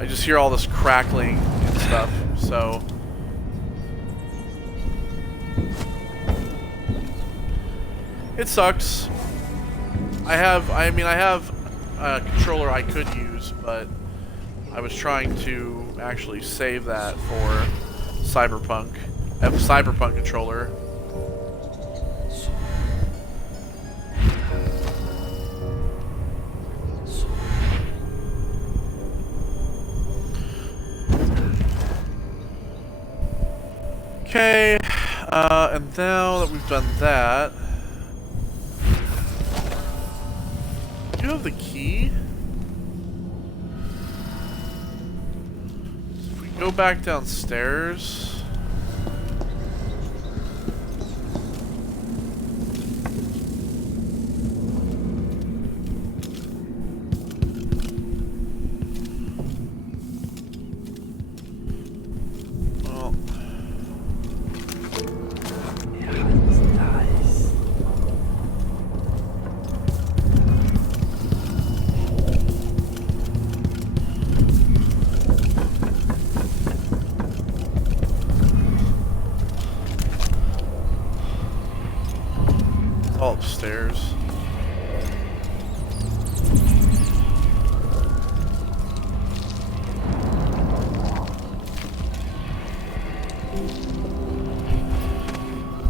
I just hear all this crackling and stuff, so it sucks. I have a controller I could use, but I was trying to actually save that for Cyberpunk. I have a Cyberpunk controller. Okay, and now that we've done that, do you have the key? If we Go back downstairs. All upstairs.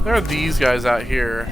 There are these guys out here.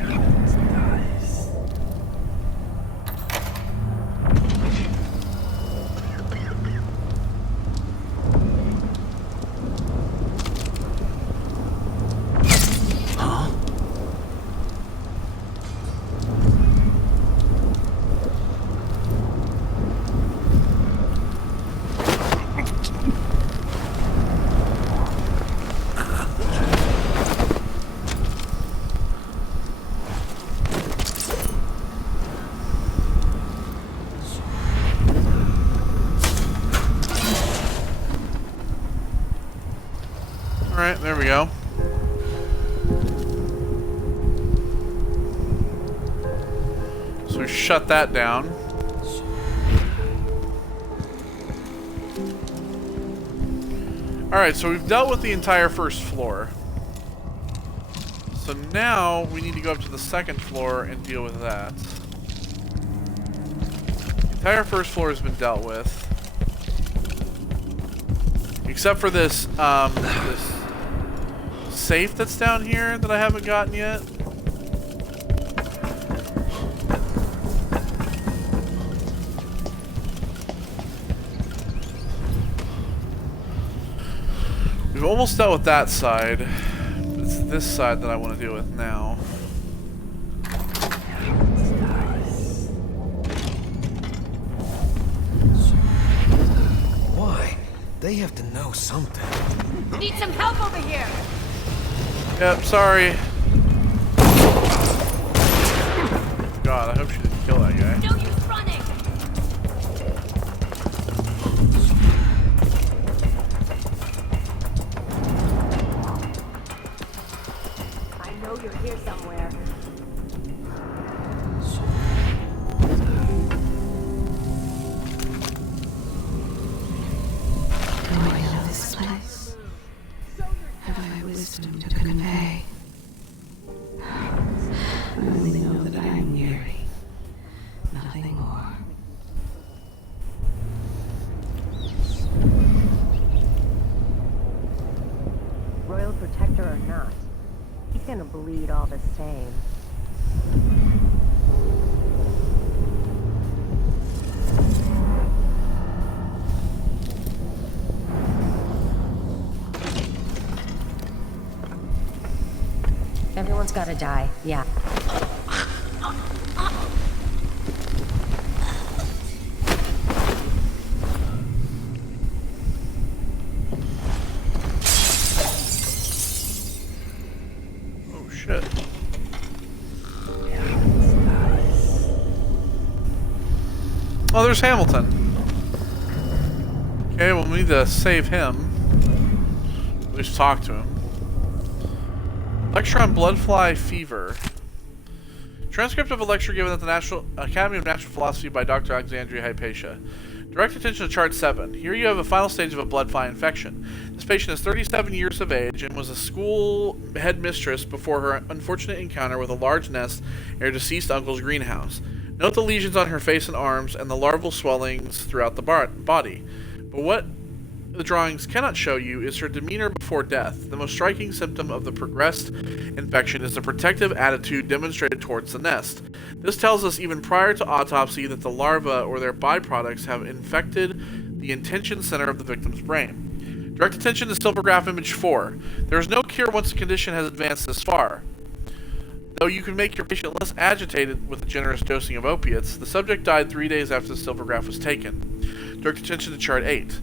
Alright, there we go. So we shut that down. Alright, so we've dealt with the entire first floor. So now we need to go up to the second floor and deal with that. The entire first floor has been dealt with. Except for this, this safe that's down here that I haven't gotten yet. We've almost dealt with that side. It's this side that I want to deal with now. Why? They have to know something. Need some help over here! Yep, sorry. God, I hope she didn't kill that guy. Don't use running! I know you're here somewhere. Do I know this place? Have I wisdom to convey? I only know that I am weary. Nothing more. Royal Protector or not, he's gonna bleed all the same. Everyone's gotta die, yeah. Oh shit. Oh, there's Hamilton. Okay, well, we need to save him. At least talk to him. Lecture on bloodfly fever. Transcript of a lecture given at the National Academy of Natural Philosophy by Dr. Alexandria Hypatia. Direct attention to chart 7. Here you have a final stage of a bloodfly infection. This patient is 37 years of age and was a school headmistress before her unfortunate encounter with a large nest in her deceased uncle's greenhouse. Note the lesions on her face and arms and the larval swellings throughout the body. But what the drawings cannot show you is her demeanor before death. The most striking symptom of the progressed infection is the protective attitude demonstrated towards the nest. This tells us even prior to autopsy that the larvae or their byproducts have infected the intention center of the victim's brain. Direct attention to silvergraph image 4. There is no cure once the condition has advanced this far. Though you can make your patient less agitated with a generous dosing of opiates, the subject died 3 days after the silvergraph was taken. Direct attention to chart 8.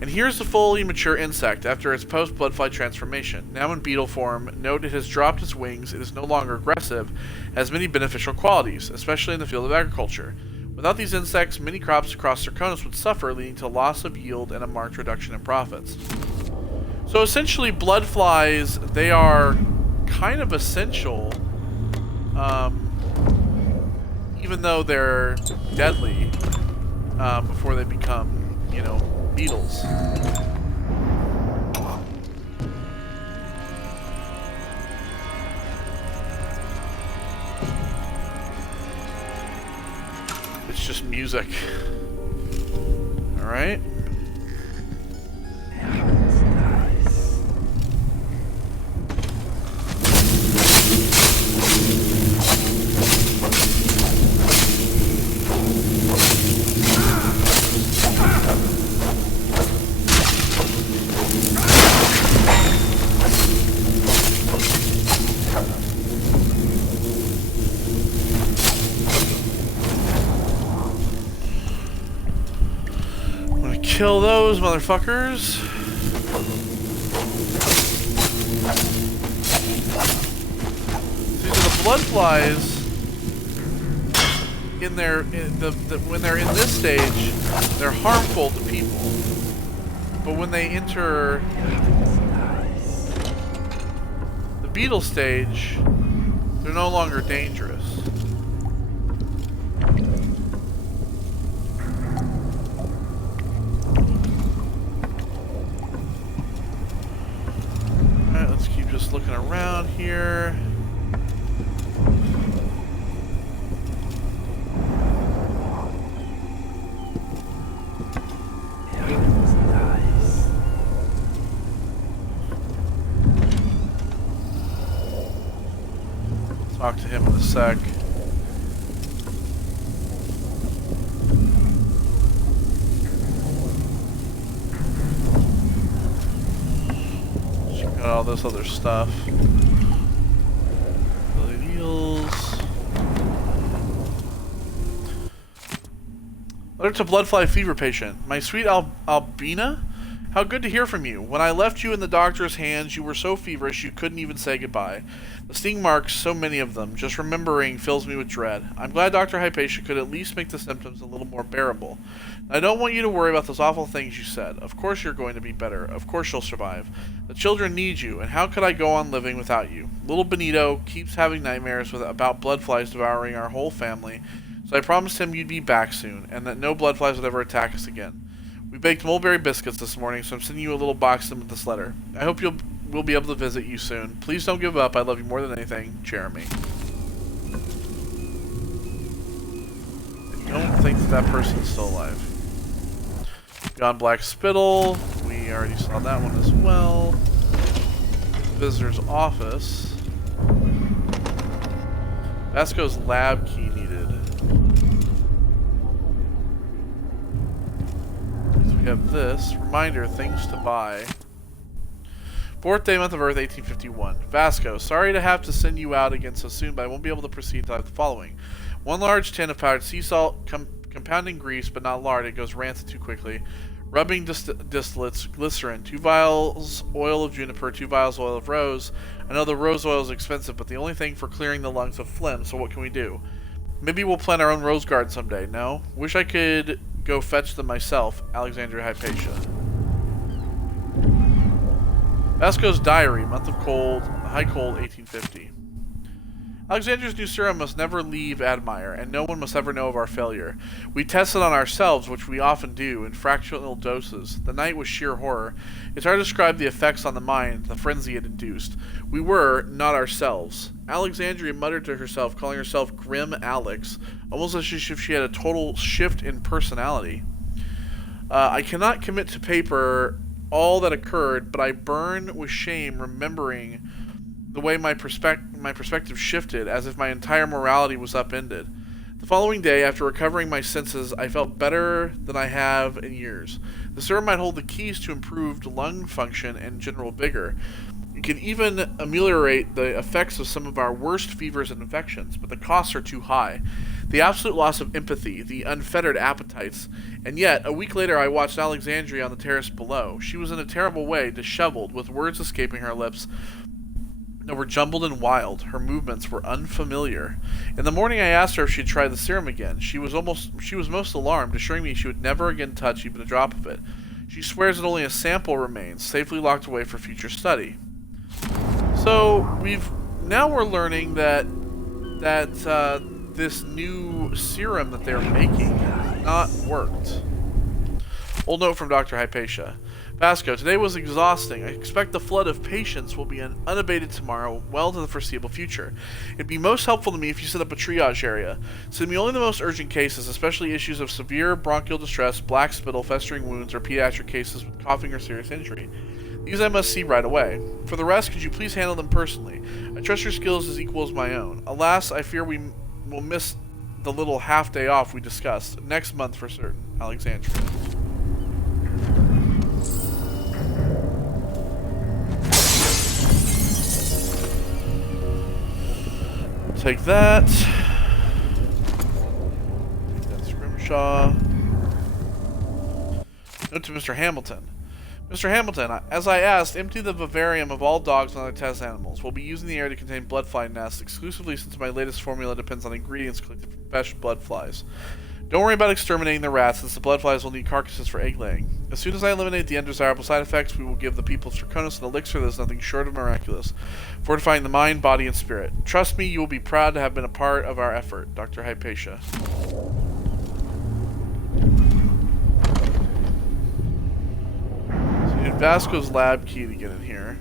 And here's the fully mature insect after its post-bloodfly transformation. Now in beetle form, note it has dropped its wings, it is no longer aggressive, has many beneficial qualities, especially in the field of agriculture. Without these insects, many crops across Serkonos would suffer, leading to loss of yield and a marked reduction in profits. So essentially, blood flies, they are kind of essential, even though they're deadly, before they become, you know, beetles. It's just music. All right. Kill those motherfuckers. These are the blood flies. When they're in this stage, they're harmful to people. But when they enter the beetle stage, they're no longer dangerous. Just looking around here. Talk to him in a sec. All this other stuff. Deals. Letter to Bloodfly Fever Patient. My sweet Albina, how good to hear from you. When I left you in the doctor's hands, you were so feverish you couldn't even say goodbye. The sting marks, so many of them, just remembering fills me with dread. I'm glad Dr. Hypatia could at least make the symptoms a little more bearable. I don't want you to worry about those awful things you said. Of course you're going to be better. Of course you'll survive. The children need you, and how could I go on living without you? Little Benito keeps having nightmares about bloodflies devouring our whole family, so I promised him you'd be back soon, and that no bloodflies would ever attack us again. We baked mulberry biscuits this morning, so I'm sending you a little box with this letter. I hope we'll be able to visit you soon. Please don't give up. I love you more than anything. Jeremy. I don't think that person's still alive. Gone Black Spittle. We already saw that one as well. Visitor's office. Vasco's lab key needed. So we have this. Reminder, things to buy. 4th day, month of Earth, 1851. Vasco, sorry to have to send you out again so soon, but I won't be able to proceed until I have the following. 1 large tin of powdered sea salt, compounding grease, but not lard. It goes rancid too quickly. Rubbing distillates, glycerin, 2 vials oil of juniper, 2 vials oil of rose. I know the rose oil is expensive, but the only thing for clearing the lungs of phlegm, so what can we do? Maybe we'll plant our own rose garden someday, no? Wish I could go fetch them myself. Alexandria Hypatia. Vasco's diary, month of cold, high cold, 1850. Alexander's new serum must never leave Addamire, and no one must ever know of our failure. We tested on ourselves, which we often do, in fractional doses. The night was sheer horror. It's hard to describe the effects on the mind, the frenzy it induced. We were not ourselves. Alexandria muttered to herself, calling herself Grim Alex, almost as if she had a total shift in personality. I cannot commit to paper all that occurred, but I burn with shame remembering the way my perspective shifted, as if my entire morality was upended. The following day, after recovering my senses, I felt better than I have in years. The serum might hold the keys to improved lung function and general vigor. It can even ameliorate the effects of some of our worst fevers and infections, but the costs are too high. The absolute loss of empathy, the unfettered appetites, and yet, a week later I watched Alexandria on the terrace below. She was in a terrible way, disheveled, with words escaping her lips that were jumbled and wild. Her movements were unfamiliar. In the morning I asked her if she'd try the serum again. She was most alarmed, assuring me she would never again touch even a drop of it. She swears that only a sample remains, safely locked away for future study. So we're learning that this new serum that they're making has not worked. Old note from Dr. Hypatia. Vasco, today was exhausting. I expect the flood of patients will be unabated tomorrow, well into the foreseeable future. It'd be most helpful to me if you set up a triage area. Send me only the most urgent cases, especially issues of severe bronchial distress, black spittle, festering wounds, or pediatric cases with coughing or serious injury. These I must see right away. For the rest, could you please handle them personally? I trust your skills as equal as my own. Alas, I fear we will miss the little half-day off we discussed. Next month for certain. Alexandria. Take that. Take that scrimshaw. Note to Mr. Hamilton. Mr. Hamilton, as I asked, empty the vivarium of all dogs and other test animals. We'll be using the air to contain bloodfly nests exclusively since my latest formula depends on ingredients collected from fresh bloodflies. Don't worry about exterminating the rats, since the bloodflies will need carcasses for egg laying. As soon as I eliminate the undesirable side effects, we will give the people of Draconis an elixir that is nothing short of miraculous, fortifying the mind, body, and spirit. Trust me, you will be proud to have been a part of our effort. Dr. Hypatia. So you need Vasco's lab key to get in here.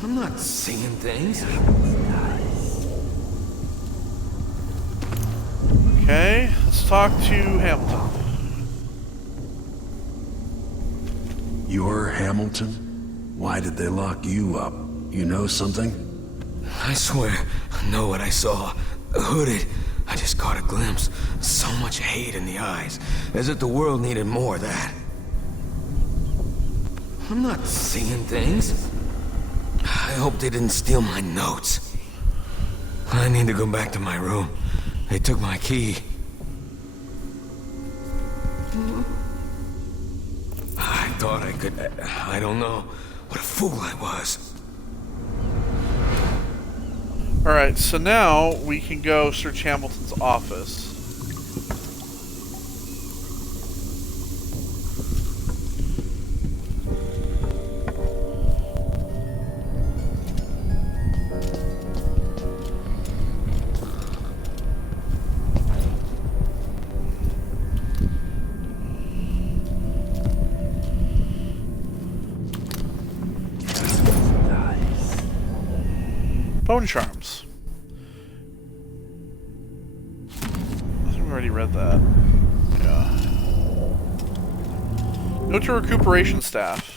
I'm not seeing things. Okay, let's talk to Hamilton. You're Hamilton? Why did they lock you up? You know something? I swear, I know what I saw. Hooded. I just caught a glimpse. So much hate in the eyes. As if the world needed more of that. I'm not seeing things. I hope they didn't steal my notes. I need to go back to my room. They took my key. I thought I could... I don't know. What a fool I was. Alright, so now we can go search Hamilton's office. Bone charms. I think we already read that. Yeah. Note to recuperation staff.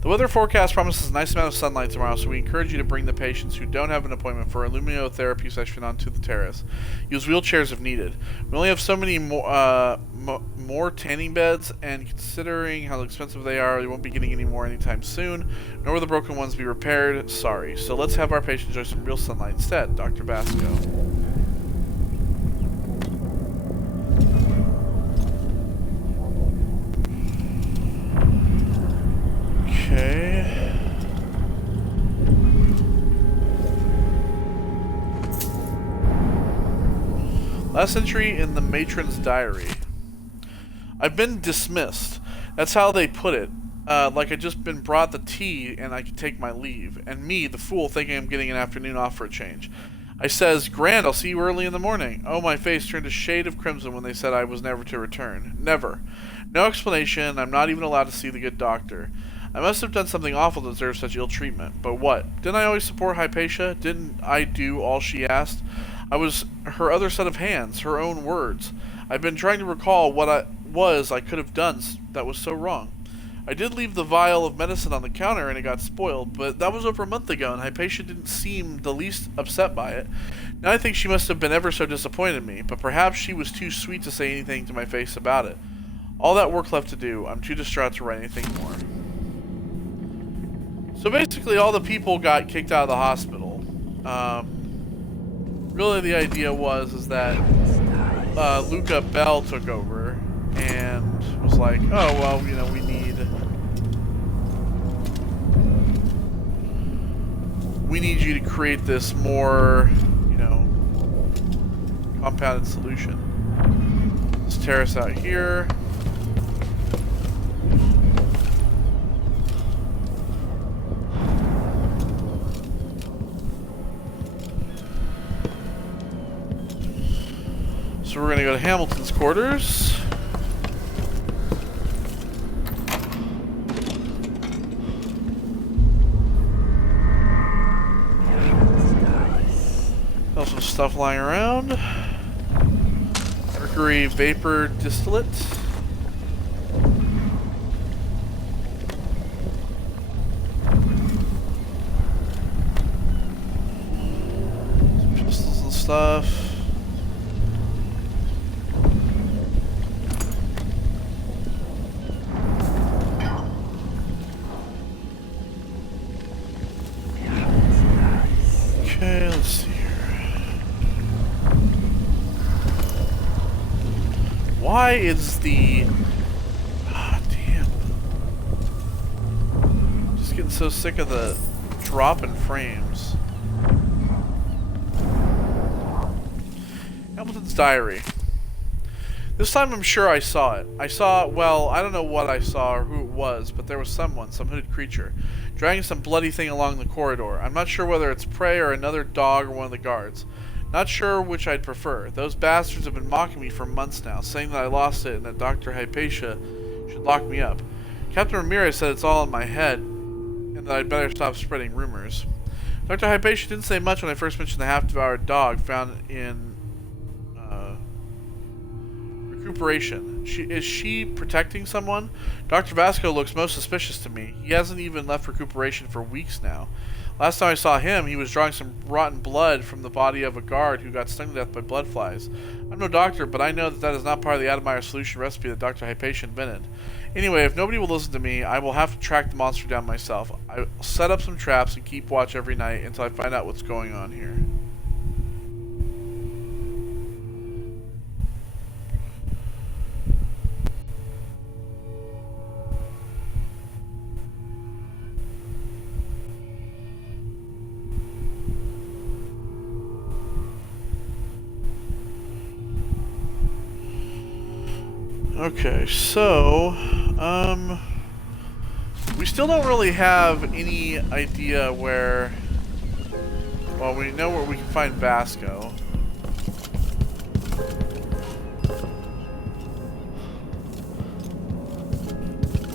The weather forecast promises a nice amount of sunlight tomorrow, so we encourage you to bring the patients who don't have an appointment for a luminotherapy session onto the terrace. Use wheelchairs if needed. We only have so many more tanning beds, and considering how expensive they are, we won't be getting any more anytime soon, nor will the broken ones be repaired. Sorry. So let's have our patients enjoy some real sunlight instead, Dr. Vasco. Okay. Last entry in the matron's diary. I've been dismissed. That's how they put it. Like I just been brought the tea and I can take my leave. And me, the fool, thinking I'm getting an afternoon off for a change. I says, grand, I'll see you early in the morning. Oh, my face turned a shade of crimson when they said I was never to return. Never. No explanation. I'm not even allowed to see the good doctor. I must have done something awful to deserve such ill treatment. But what? Didn't I always support Hypatia? Didn't I do all she asked? I was her other set of hands, her own words. I've been trying to recall what I could have done that was so wrong. I did leave the vial of medicine on the counter and it got spoiled, but that was over a month ago and Hypatia didn't seem the least upset by it. Now I think she must have been ever so disappointed in me, but perhaps she was too sweet to say anything to my face about it. All that work left to do. I'm too distraught to write anything more. So basically all the people got kicked out of the hospital. Really the idea was that Luca Bell took over and was like, oh well, you know, we need you to create this more, you know, compounded solution. Let's terrace out here. So we're gonna go to Hamilton's quarters. Also stuff lying around. Mercury vapor distillate. Some pistols and stuff. Okay, let's see here. Why is the... Ah, damn. Just getting so sick of the drop in frames. Hamilton's diary. This time I'm sure I saw it. I saw, well, I don't know what I saw or who it was, but there was someone, some hooded creature, dragging some bloody thing along the corridor. I'm not sure whether it's prey or another dog or one of the guards. Not sure which I'd prefer. Those bastards have been mocking me for months now, saying that I lost it and that Dr. Hypatia should lock me up. Captain Ramirez said it's all in my head, and that I'd better stop spreading rumors. Dr. Hypatia didn't say much when I first mentioned the half-devoured dog found in recuperation. Is she protecting someone? Dr. Vasco looks most suspicious to me. He hasn't even left recuperation for weeks now. Last time I saw him, he was drawing some rotten blood from the body of a guard who got stung to death by blood flies. I'm no doctor, but I know that that is not part of the Addamire solution recipe that Dr. Hypatia invented. Anyway, if nobody will listen to me, I will have to track the monster down myself. I'll set up some traps and keep watch every night until I find out what's going on here. Okay, so, we still don't really have any idea where, well, we know where we can find Vasco.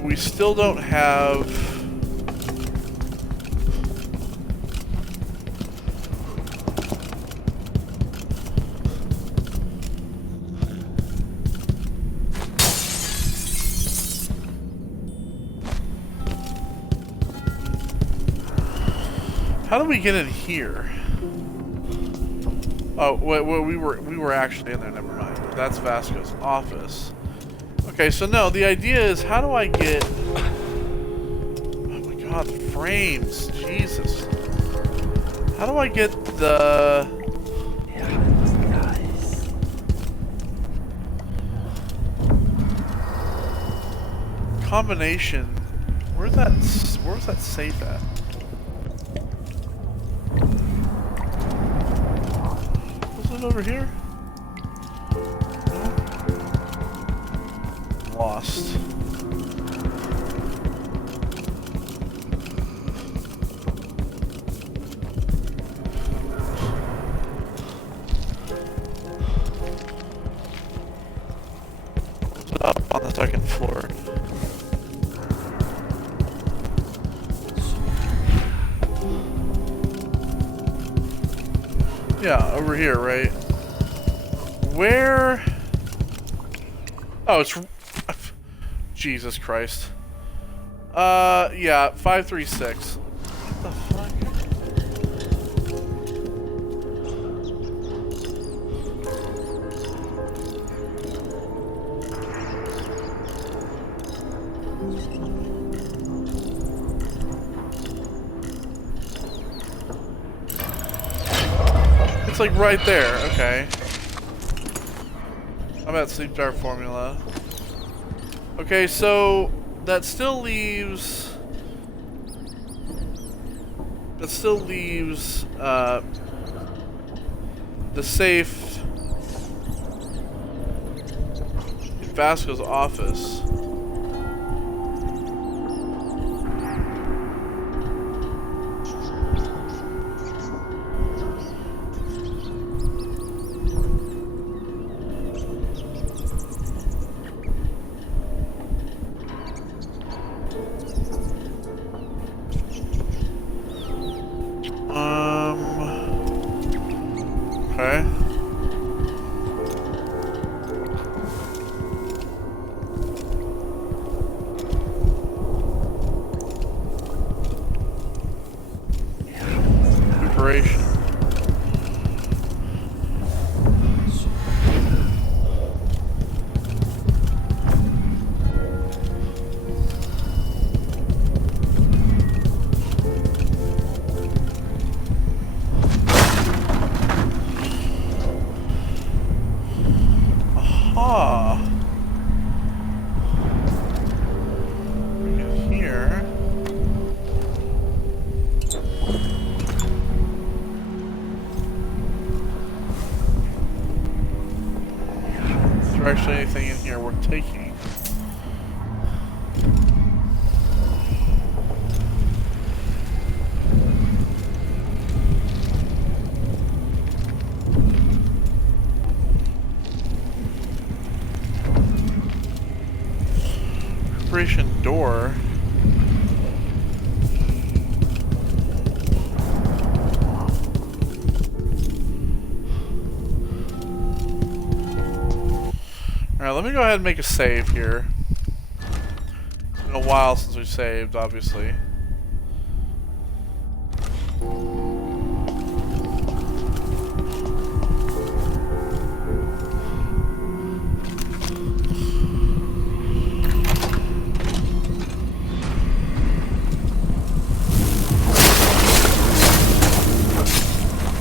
We still don't have... How do we get in here? Oh, we were actually in there. Never mind. That's Vasco's office. Okay, so no, the idea is how do I get? Oh my God, the frames, Jesus! How do I get the? Combination? Where's that safe at? Over here? No? Lost. It's up on the second floor. Yeah, over here, right? Where? Oh, it's... Jesus Christ. Yeah, 536. What the fuck? It's like right there, okay. How about sleep dart formula? Okay, so that still leaves the safe in Vasco's office. Okay. Preparation. Aha. In here. Is there actually anything in here worth taking? Preparation door. Alright, let me go ahead and make a save here. It's been a while since we saved, obviously.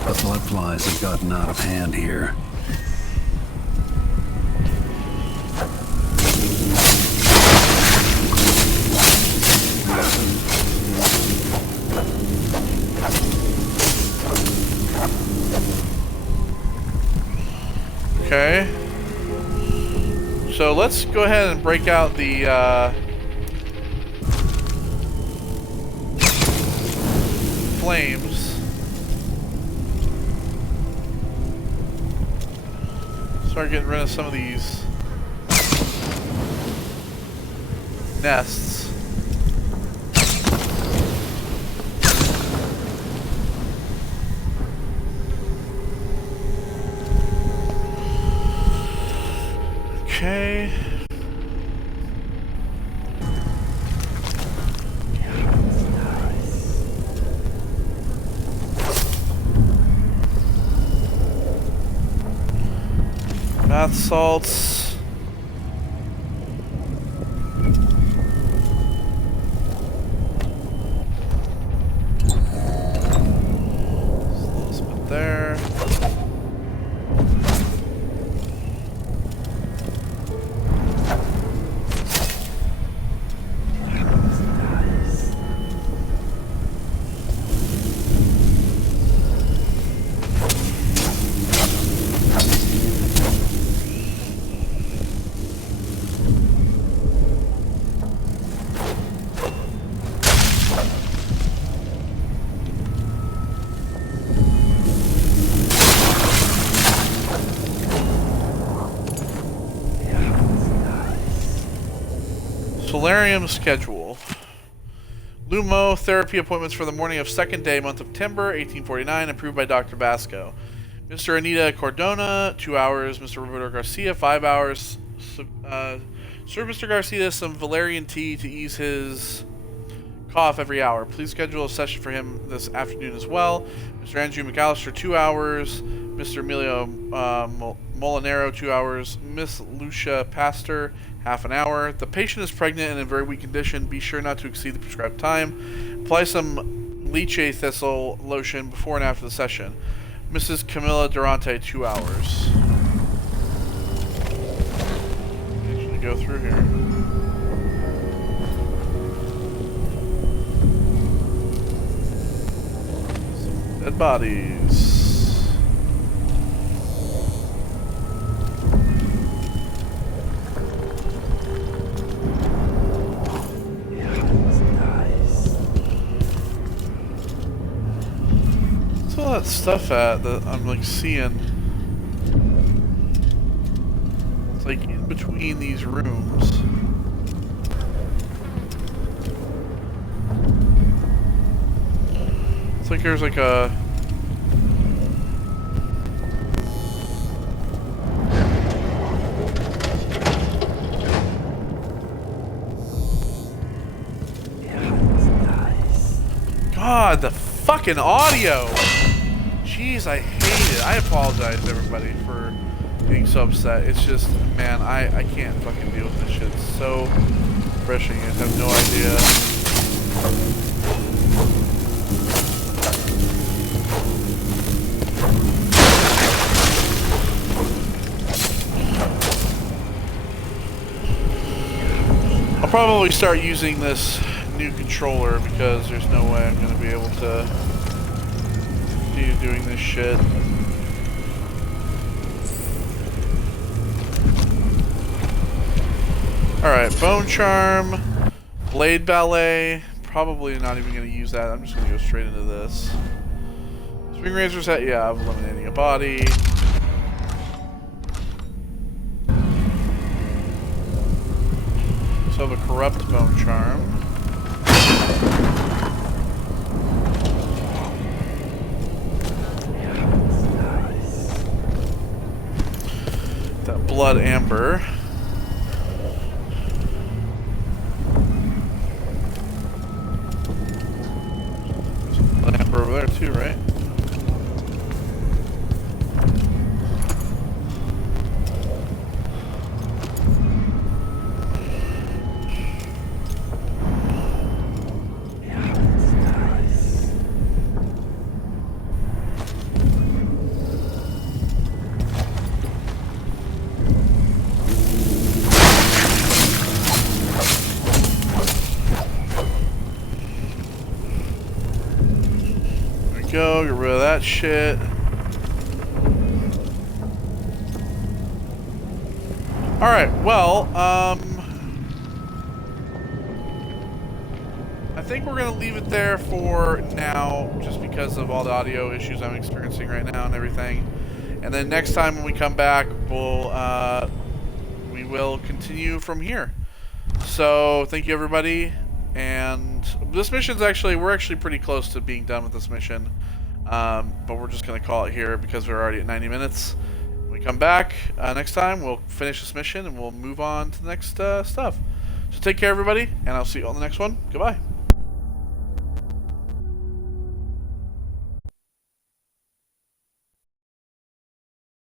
The blood flies have gotten out of hand here. Okay. So let's go ahead and break out the flames. Start getting rid of some of these nests. Okay. Bath salts. Let's put there. Solarium schedule. Lumo therapy appointments for the morning of second day, month of September, 1849, approved by Dr. Basco. Mr. Anita Cordona, 2 hours. Mr. Roberto Garcia, 5 hours. Serve Mr. Garcia some valerian tea to ease his cough every hour. Please schedule a session for him this afternoon as well. Mr. Andrew McAllister, 2 hours. Mr. Emilio Molinaro, 2 hours. Miss Lucia Pastor, half an hour. The patient is pregnant and in very weak condition. Be sure not to exceed the prescribed time. Apply some lychee thistle lotion before and after the session. Mrs. Camilla Durante, 2 hours. Actually go through here. Dead bodies. What's all that stuff at that I'm like seeing? It's like in between these rooms. It's like there's like a... God, the fucking audio! Jeez, I hate it. I apologize, everybody, for being so upset. It's just, man, I can't fucking deal with this shit. It's so refreshing. I have no idea. I'll probably start using this new controller because there's no way I'm going to be able to continue doing this shit. Alright, Bone Charm, Blade Ballet, probably not even going to use that. I'm just going to go straight into this. Swing Razor's Head, yeah, I'm eliminating a body. So I have a Corrupt Bone Charm. That Blood Amber. There's Blood Amber over there too, right? Go, get rid of that shit. Alright, well, I think we're gonna leave it there for now, just because of all the audio issues I'm experiencing right now and everything. And then next time when we come back, we will continue from here. So, thank you everybody. And this mission's we're actually pretty close to being done with this mission. But we're just going to call it here because we're already at 90 minutes. When we come back next time, we'll finish this mission and we'll move on to the next stuff. So take care everybody, and I'll see you on the next one. Goodbye.